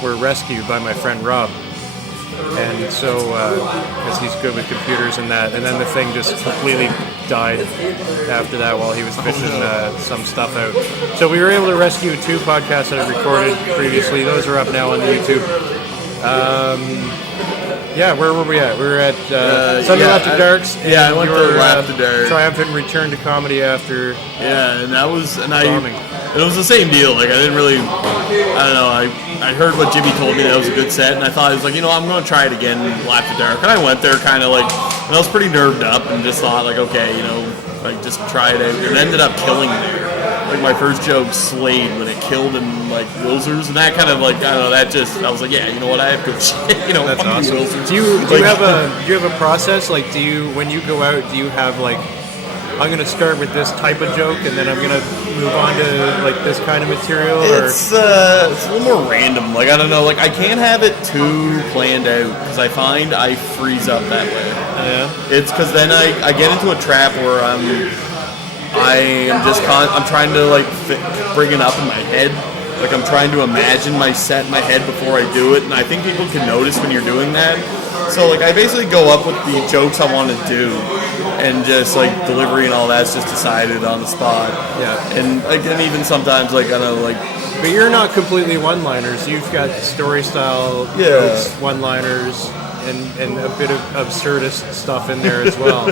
were rescued by my friend Rob. And so, because he's good with computers and that, and then the thing just completely died after that while he was fishing some stuff out. So we were able to rescue 2 podcasts that I recorded previously. Those are up now on the YouTube. Yeah, where were we at? We were at Sunday After Darks. Yeah, I went to After Dark. Triumphant return to comedy after. Yeah, and that was bombing. It was the same deal. Like I didn't really, I don't know. I heard what Jimmy told me that was a good set, and I thought I was like, I'm going to try it again. After Dark, and I went there kind of like, and I was pretty nerved up, and just thought like, okay, like just try it out. And it ended up killing me. Like my first joke slayed when it killed in like Wilsers, and that kind of like I don't know. That just I was like, yeah, you know what? I have good shit. That's awesome. Wilsers. Do you have a process? Like, when you go out, do you have like, I'm gonna start with this type of joke, and then I'm gonna move on to like this kind of material? It's a little more random. Like I don't know. Like I can't have it too planned out because I find I freeze up that way. Yeah. It's because then I get into a trap where I'm trying to like bring it up in my head. Like I'm trying to imagine my set in my head before I do it, and I think people can notice when you're doing that. So like I basically go up with the jokes I want to do, and just like delivery and all that's just decided on the spot. Yeah. And like and even sometimes like I don't know like. But you're not completely one-liners. You've got story style jokes, one-liners, and a bit of absurdist stuff in there as well.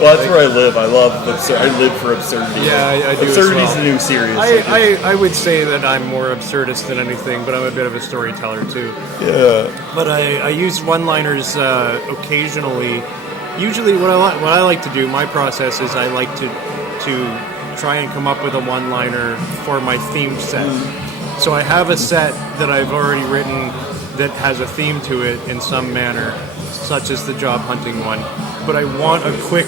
Well, that's where I live. I live for absurdity. Yeah, I do. Absurdity's the new serious. I would say that I'm more absurdist than anything, but I'm a bit of a storyteller too. Yeah. But I use one-liners occasionally. Usually, what I like to do, my process is I like to try and come up with a one-liner for my themed set. So I have a set that I've already written that has a theme to it in some manner, such as the job hunting one. But I want a quick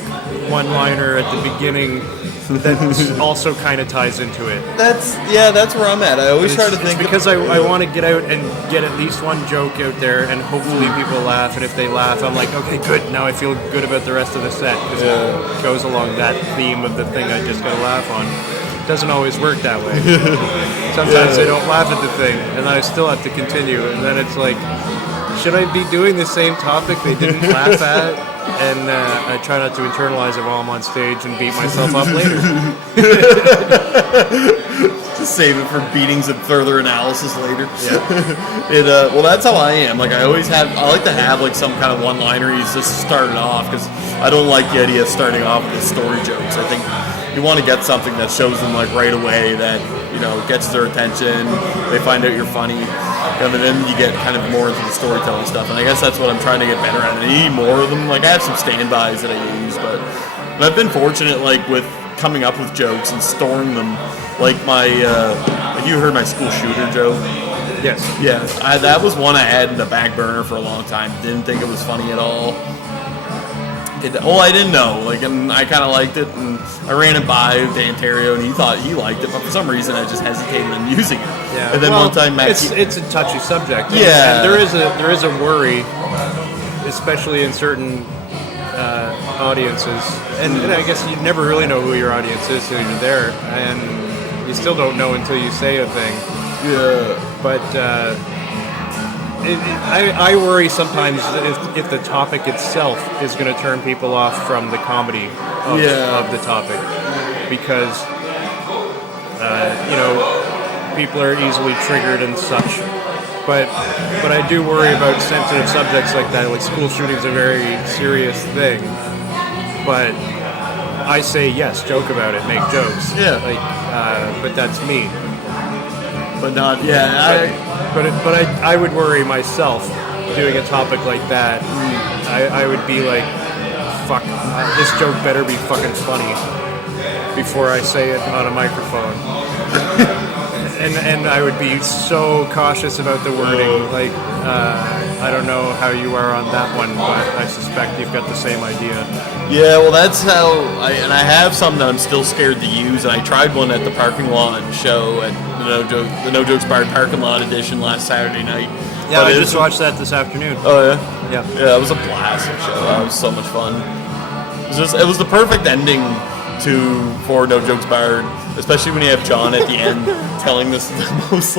one-liner at the beginning that also kind of ties into it. That's where I'm at. I always try to think because I want to get out and get at least one joke out there, and hopefully people laugh. And if they laugh, I'm like, okay, good. Now I feel good about the rest of the set because it goes along that theme of the thing I just got to laugh on. It doesn't always work that way. Sometimes they don't laugh at the thing, and I still have to continue. And then it's like, should I be doing the same topic they didn't laugh at? And I try not to internalize it while I'm on stage and beat myself up later. Just save it for beatings and further analysis later. Yeah. Well, that's how I am. Like I like to have like some kind of one-liner you just start it off because I don't like the idea of starting off with story jokes. I think you want to get something that shows them like right away that gets their attention. They find out you're funny. And then you get kind of more into the storytelling stuff, and I guess that's what I'm trying to get better at. I need more of them. Like I have some standbys that I use, but I've been fortunate, like with coming up with jokes and storing them. Like my, you heard my school shooter joke. Yes. Yeah. That was one I had in the back burner for a long time. Didn't think it was funny at all. I didn't know. Like, and I kind of liked it, and I ran it by Dan Terrio, and he thought he liked it, but for some reason I just hesitated on using it. Yeah. And then one time, it's a touchy subject. Yeah. And there is a worry, especially in certain audiences, and I guess you never really know who your audience is till you're there, and you still don't know until you say a thing. Yeah. But I worry sometimes that if the topic itself is going to turn people off from the comedy of the topic, because people are easily triggered and such. But I do worry about sensitive subjects like that. Like school shootings are a very serious thing. But I say yes, joke about it, make jokes. Yeah. But that's me. But not. Yeah. But I would worry myself doing a topic like that. I would be like, fuck, this joke better be fucking funny before I say it on a microphone. And I would be so cautious about the wording. Like, I don't know how you are on that one, but I suspect you've got the same idea. Yeah, well, that's how I have some that I'm still scared to use, and I tried one at the parking lot show at the No Jokes Bar parking lot edition last Saturday night. Yeah, I just watched that this afternoon. Oh yeah, yeah. It was a blast show. That was so much fun. It was the perfect ending for No Jokes Bar, especially when you have John at the end telling this the most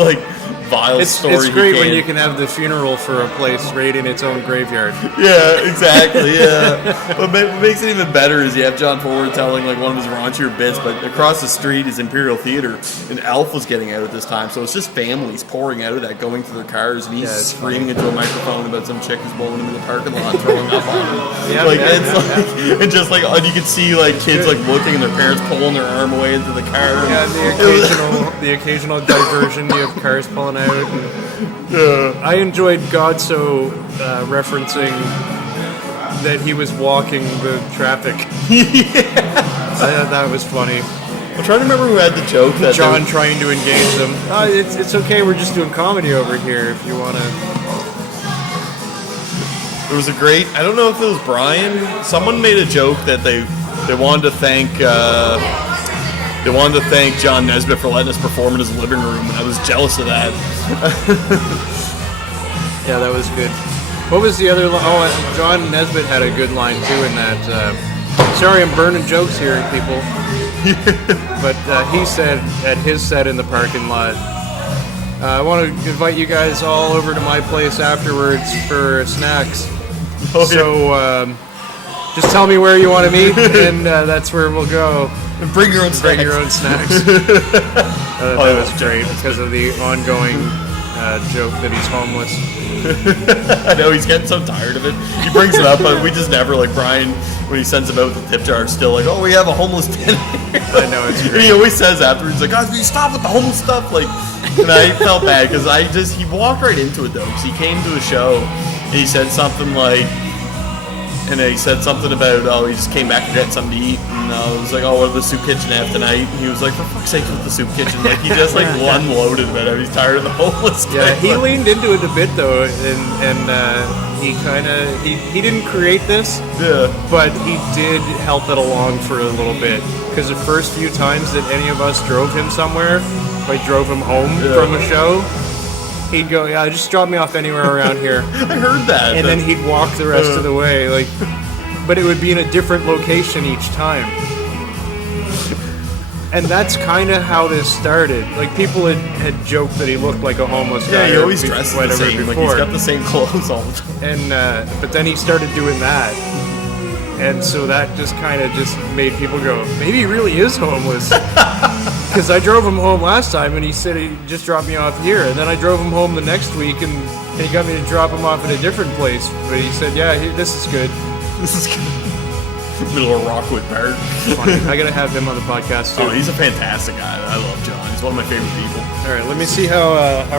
vile story. It's great when you can have the funeral for a place raiding its own graveyard. Yeah, exactly. Yeah. But what makes it even better is you have John Forward telling one of his raunchier bits, but across the street is Imperial Theater, and Elf was getting out at this time, so it's just families pouring out of that, going to their cars, and he's screaming into a microphone about some chick who's blowing him in the parking lot, throwing up on him. And just and you can see kids looking, and their parents pulling their arm away into the car. Yeah, the occasional diversion. You have cars pulling out. I enjoyed Godso referencing that he was walking the traffic. That was funny. I'm trying to remember who had the joke that John trying to engage them. It's okay, we're just doing comedy over here if you want to. It was a great, I don't know if it was Brian, someone made a joke that they wanted to thank John Nesbitt for letting us perform in his living room, and I was jealous of that. Yeah, that was good. What was the other line? Oh, John Nesbitt had a good line too in that. Sorry, I'm burning jokes here, people. But he said at his set in the parking lot, I want to invite you guys all over to my place afterwards for snacks. Oh, so just tell me where you want to meet, and that's where we'll go. And bring your own snacks. That was great because of the ongoing joke that he's homeless. I know, he's getting so tired of it. He brings it up, but we just never, Brian, when he sends him out with the tip jar, still oh, we have a homeless tent here. I know, it's great. And he always says afterwards, guys, will you stop with the homeless stuff? And I felt bad because he walked right into it though, because he came to a show and he said something about, he just came back to get something to eat, and I was like, what does the soup kitchen have tonight? And he was like, for fuck's sake, with the soup kitchen. He just unloaded about it. He's tired of the homeless guy. Yeah, he leaned into it a bit though, and he didn't create this, but he did help it along for a little bit, because the first few times that any of us drove him somewhere, drove him home from a show, he'd go, just drop me off anywhere around here. I heard that. And then he'd walk the rest of the way, but it would be in a different location each time. And that's kind of how this started. People had joked that he looked like a homeless guy. Yeah, he always dresses the same. He's got the same clothes all the time. And but then he started doing that. And so that just kind of made people go, maybe he really is homeless. Because I drove him home last time, and he said he just dropped me off here. And then I drove him home the next week, and he got me to drop him off at a different place. But he said, this is good. This is good. Middle of Rockwood Park. Funny. I gotta have him on the podcast too. Oh, he's a fantastic guy. I love John. He's one of my favorite people. All right, let me see how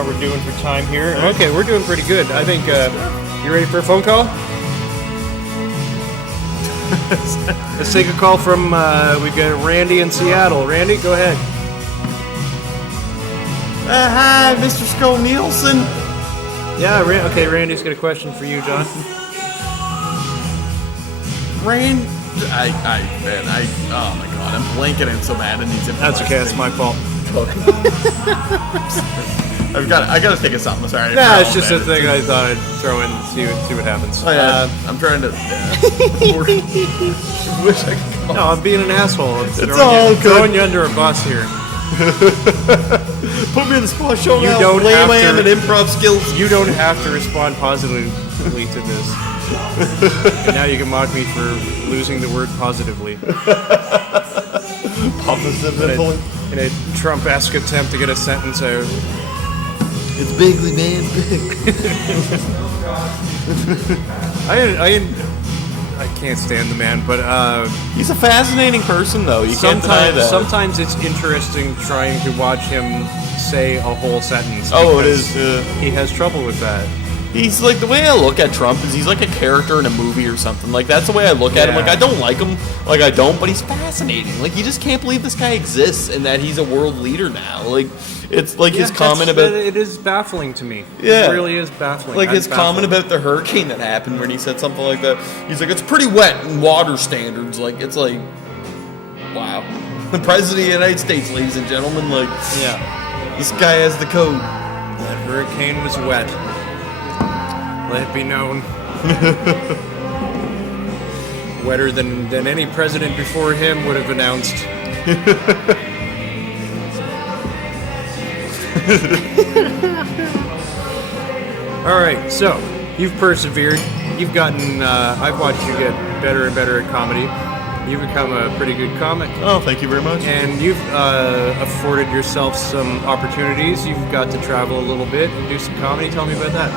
we're doing for time here. Okay, we're doing pretty good. I think. You ready for a phone call? Let's take a call from. We've got Randy in Seattle. Randy, go ahead. Hi, Mr. Skov-Nielsen. Yeah. Okay, Randy's got a question for you, John. Randy. Oh my god, I'm blanking out so bad in these. That's okay, that's my fault. I gotta think of something. Sorry. Nah, it's just a thing I thought I'd throw in and see what happens. Oh, yeah. I'm trying to. Wish I could come No, I'm being an asshole. I'm throwing you under a bus here. Put me in the spot. Show me You how don't lame have I am to- at improv skills. You don't have to respond positively to this. And now you can mock me for losing the word positively. Positively. In a Trump-esque attempt to get a sentence out. It's bigly, man. I can't stand the man, but He's a fascinating person, though. You can't deny that. sometimes it's interesting trying to watch him say a whole sentence. Oh, it because is. He has trouble with that. He's like, the way I look at Trump is he's like a character in a movie or something. Like, that's the way I look at him. Yeah. Like, I don't like him. Like, I don't, but he's fascinating. Like, you just can't believe this guy exists and that he's a world leader now. Like, it's like his comment about... It is baffling to me. Yeah. It really is baffling. Like I'm his comment baffled. about the hurricane that happened when he said something like that. He's like, it's pretty wet in water standards. Like, it's like, wow. The President of the United States, ladies and gentlemen, like, Yeah. this guy has the code. That hurricane was wet. Let it be known. Wetter than any president before him would have announced. Alright, so, you've persevered. You've gotten, I've watched you get better and better at comedy. You've become a pretty good comic. Oh, thank you very much. And you've afforded yourself some opportunities. You've got to travel a little bit and do some comedy. Tell me about that.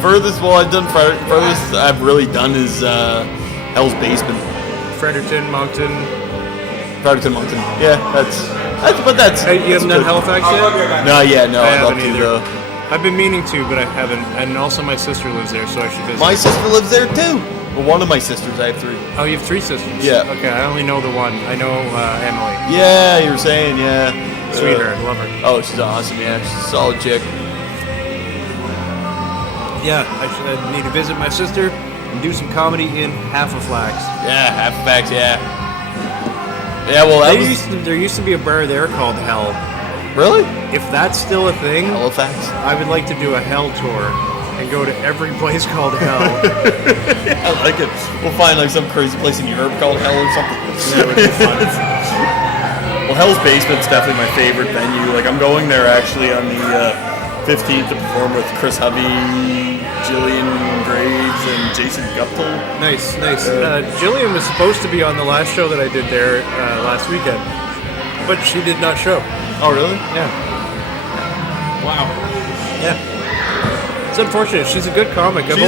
Furthest I've really done is Hell's Basement. Fredericton, Moncton. Fredericton, Moncton. Yeah, that's Hey, you haven't done good. Halifax yet? No, yeah, no, I I'd love haven't to either. though. I've been meaning to, but I haven't. And also my sister lives there, so I should visit. My sister lives there too. Well, one of my sisters, I have 3. Oh, you have 3 sisters? Yeah. Okay, I only know the one. I know Emily. Yeah, you were saying, yeah. Sweetheart, love her. Oh, she's awesome, yeah. She's a solid chick. Yeah, I need to visit my sister and do some comedy in Halifax. Yeah, Halifax, yeah. Yeah, well, that was... There used to be a bar there called Hell. Really? If that's still a thing, Halifax? I would like to do a Hell tour and go to every place called Hell. I like it. We'll find like some crazy place in Europe called Hell or something. That would be fun. Well, Hell's Basement's definitely my favorite venue. Like, I'm going there actually on the 15th to perform with Chris Hovey, Jillian Graves, and Jason Guptill. Nice. Jillian was supposed to be on the last show that I did there last weekend, but she did not show. Oh, really? Yeah. Wow. Yeah. It's unfortunate. She's a good comic. I've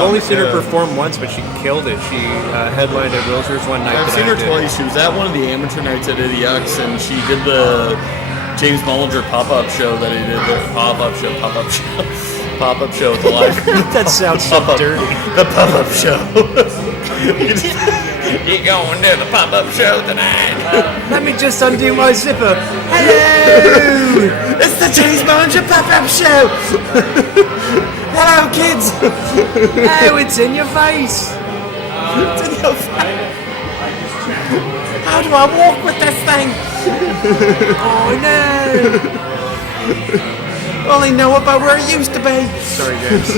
only seen her perform once, but she killed it. She headlined at Wilshires one night. I've seen her twice. She was at one of the amateur nights at Idiux, and she did the James Mullinger pop-up show that he did. The pop-up show at the live. That sounds so dirty. The pop-up show. You're going to the pop-up show tonight. Let me just undo my zipper. Hello! It's the James Mullinger pop-up show. Hello, kids. Oh, it's in your face. It's in your face. How do I walk with this thing? Oh no! Only know about where it used to be. Sorry, guys.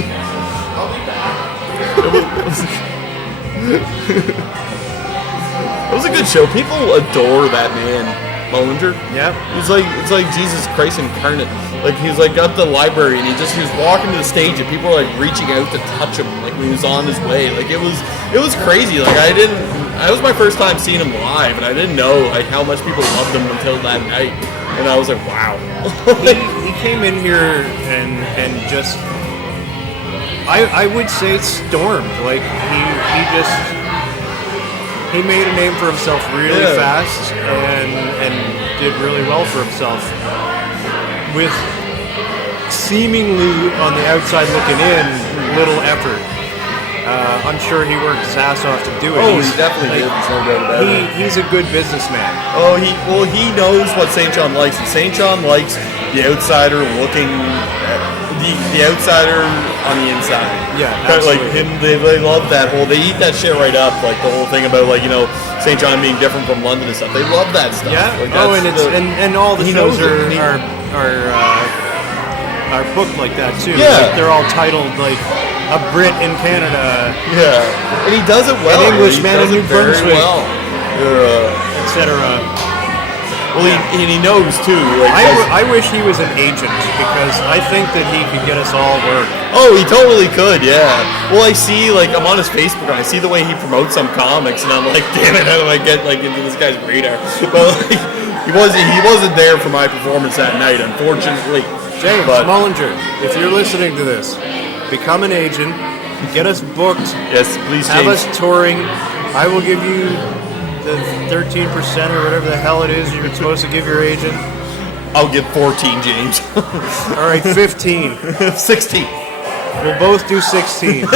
It was a good show. People adore that man, Mullinger. Yeah. It's like Jesus Christ incarnate. Like he's like got the library and he was walking to the stage and people were like reaching out to touch him like when he was on his way. Like it was crazy. Like it was my first time seeing him live and I didn't know like how much people loved him until that night. And I was like, wow. he came in here and just I would say stormed. Like he made a name for himself really fast and did really well for himself with seemingly on the outside looking in little effort. I'm sure he worked his ass off to do it. Oh, he definitely did. There's no doubt about it. He's a good businessman. Oh, he knows what St. John likes. And St. John likes the outsider looking, the outsider on the inside. Yeah, Like absolutely. him, they love that whole. They eat that shit right up. Like the whole thing about like St. John being different from London and stuff. They love that stuff. Yeah. Like, And all the he shows knows it. are are booked like that too. Yeah. Like, they're all titled like a Brit in Canada, Yeah, and he does it well. An Englishman in He does New it very Brunswick. well. etc. Well, and he knows too. Like, I wish he was an agent because I think that he could get us all work. oh, he totally could. Yeah. Well, I see. Like, I'm on his Facebook and I see the way he promotes some comics, and I'm like, damn it, how do I get like into this guy's radar? But like, he wasn't there for my performance that night, unfortunately. James But- Mullinger, if you're listening to this, become an agent, get us booked, Yes, please, have James. us touring. I will give you the 13% or whatever the hell it is you're supposed to give your agent. I'll give 14, James. All right, 15. 16. We'll both do 16. You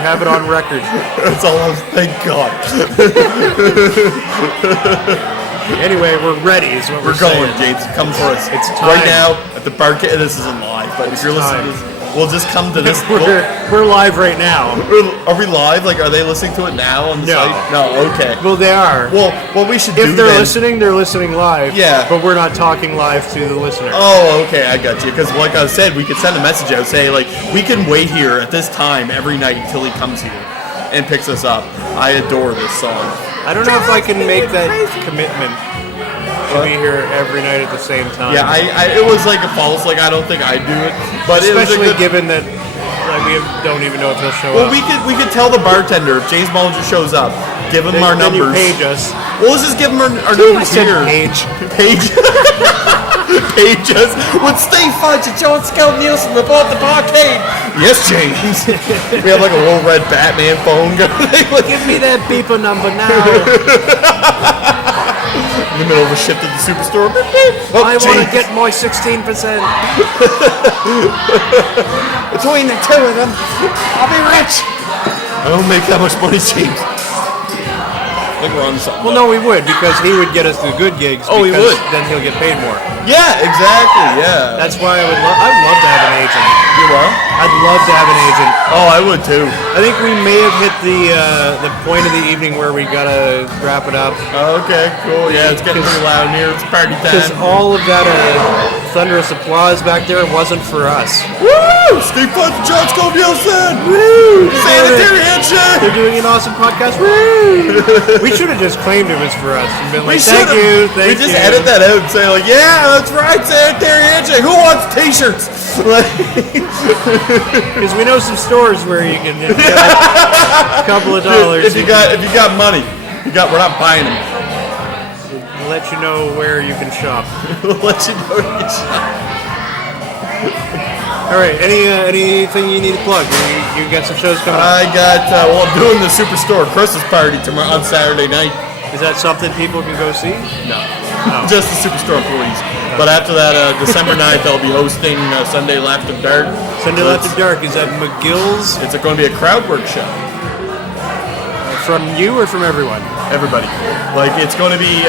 have it on record. That's all. Thank God. Anyway, we're ready is what We're saying. going, James. Come for us. It's right time. now at the barcade. This isn't live, but if you're listening to time. this, we'll just come to this. We're live right now. Are we live? Like, are they listening to it now on the No. site? No. Okay. Well, they are. Well, what we should do If they're then, they're listening live. Yeah. But we're not talking live to the listener. Oh, okay, I got you. Because, like I said, we could send a message out, say, like, we can wait here at this time every night until he comes here and picks us up. I adore this song. I don't know if I can make that commitment to be here every night at the same time. Yeah, it was like a false, like, I don't think I'd do it. But Especially it was a good, given that like, we don't even know if he'll show well, up. we could tell the bartender if James Mullinger shows up, give him our then numbers. you page us. Well, let's just give him our I numbers said here. page. Page. Page us with Steve Fudge and John Skov-Nielsen about the barcade. Yes, James. We have like a little red Batman phone going. Give me that beeper number now. In the middle of a shift at the superstore. Oh, I want to James. get my 16%. Between the two of them, I'll be rich. I don't make that much money, James. I think we're on something. Well, no, we would because he would get us the good gigs. Oh, he because would. Then he'll get paid more. Yeah, exactly. Yeah. That's why I would love to have an agent. You what? I'd love to have an agent. Oh, I would too. I think we may have hit the point of the evening where we gotta wrap it up. Okay, cool. Yeah, it's getting pretty loud in here. It's party Because time. all of that thunderous applause back there wasn't for us. Woo! Steve Fudge, John Skov-Nielsen. Woo! Sanitary Handshake. They're doing an awesome podcast. Woo! We should have just claimed it was for us and been like, thank you. We just edit that out and say like, yeah, that's right, Sanitary Handshake. Who wants T-shirts? Because we know some stores where you can get a couple of dollars. if you got money, we're not buying them. We'll let you know where you can shop. We'll let you know where you shop. All right. Anything you need to plug? You got some shows coming up. I got I'm doing the Superstore Christmas party tomorrow on Saturday night. Is that something people can go see? No. Oh. Just the Superstore employees. But after that, December 9th, I'll be hosting Sunday Left of Dark. Sunday Left of Dark. Is that McGill's? It's going to be a crowd work show. From you or from everyone? Everybody. Like, it's going to be,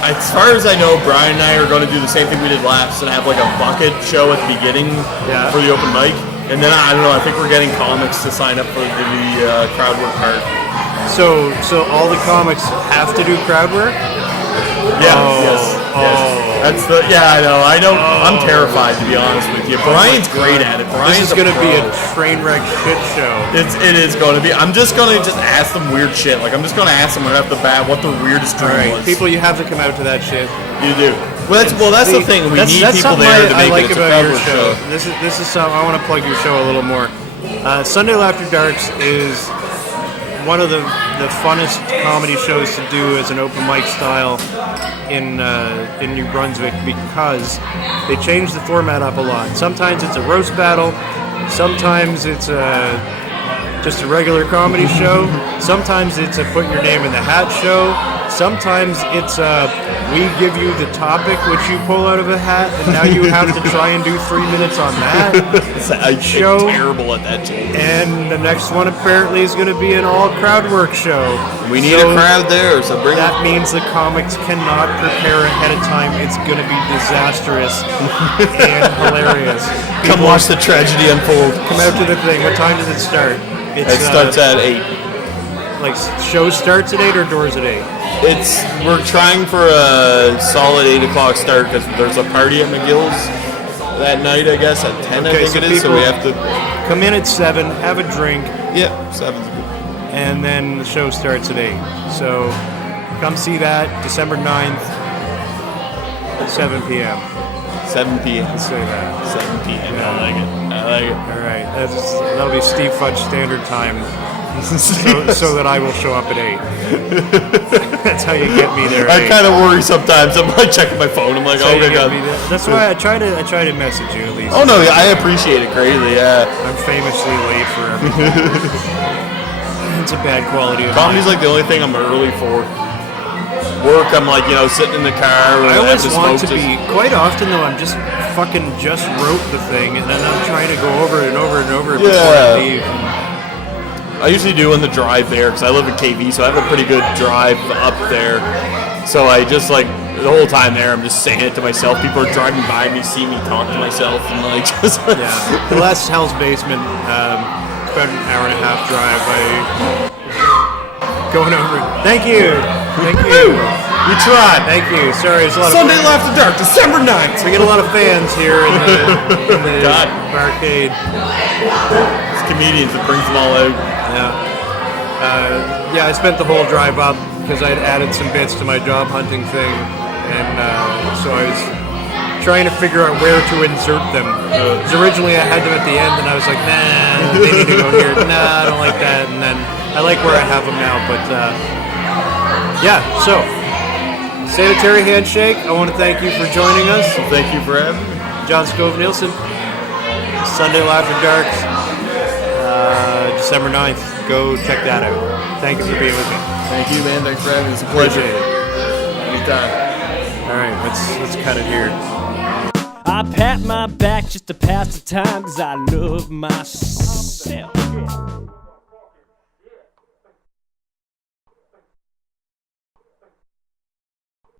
as far as I know, Brian and I are going to do the same thing we did last and have like a bucket show at the beginning for the open mic. And then, I don't know, I think we're getting comics to sign up for the crowd work part. So all the comics have to do crowd work? Yeah, Oh, yes. That's I know. I'm terrified, to be honest with you. Brian's great at it. Brian's This is going to be a pro. train wreck shit show. It is going to be. I'm just going to ask them weird shit. Like, I'm just going to ask them right off the bat what the weirdest All dream right, was. people, you have to come out to that shit. You do. Well, that's the thing. We need that's people something there to I make like it. It's a about crowd your work show. This is something I want to plug your show a little more. Sunday After Darks is one of the funnest comedy shows to do as an open mic style in New Brunswick because they change the format up a lot. Sometimes it's a roast battle. Sometimes it's just a regular comedy show. Sometimes it's a put your name in the hat show. Sometimes it's we give you the topic which you pull out of a hat, and now you have to try and do 3 minutes on that show. I'm terrible at that, James. And the next one apparently is going to be an all crowd work show. We need a crowd there, so bring That means the comics cannot prepare ahead of time. It's going to be disastrous and hilarious. Come watch the tragedy unfold. Come out to the thing. What time does it start? It starts at 8. like show starts at 8 or doors at 8? We're trying for a solid 8 o'clock start because there's a party at McGill's that night, I guess, at 10, Okay, I think so it is, so we have to... come in at 7, have a drink, Yeah, 7's good. and then the show starts at 8. So come see that, December 9th, 7 p.m. 7 p.m. Let's say that. 7 p.m. Yeah. I like it. All right, that'll be Steve Fudge standard time, so that I will show up at 8. That's how you get me there. I kind of worry sometimes. I'm like checking my phone. I'm like, oh my god. That's why I try to message you at least. Oh no, I appreciate it greatly. Yeah. I'm famously late for everything. It's a bad quality of Comedy's life. like the only thing I'm early for. Work, I'm like, sitting in the car. I always want to smoke be. Quite often though, I'm just wrote the thing, and then I'm trying to go over it and over and over it before I leave. I usually do on the drive there because I live in KV, so I have a pretty good drive up there. So I just like the whole time there, I'm just saying it to myself. People are driving by me, see me talk to myself, and like just Yeah. The last Hell's Basement, it's about an hour and a half drive. Going over. Thank you. You tried. Thank you. Sorry, it's a lot Sunday After Dark, December 9th. We get a lot of fans here in the God. barcade. It's comedians that brings them all out. Yeah, I spent the whole drive up because I'd added some bits to my job hunting thing, and so I was trying to figure out where to insert them. Because originally I had them at the end, and I was like, nah, they need to go here. Nah, I don't like that. And then I like where I have them now, but yeah, so Sanitary Handshake, I want to thank you for joining us. Thank you for having me. John Skov-Nielsen, Sunday After Dark, December 9th. Go check that out. Thank you for being with me. Thank you, man. Thanks for having me. It's a pleasure. Appreciate it. Anytime. All right, let's cut it here. I pat my back just to pass the time, 'cause I love myself.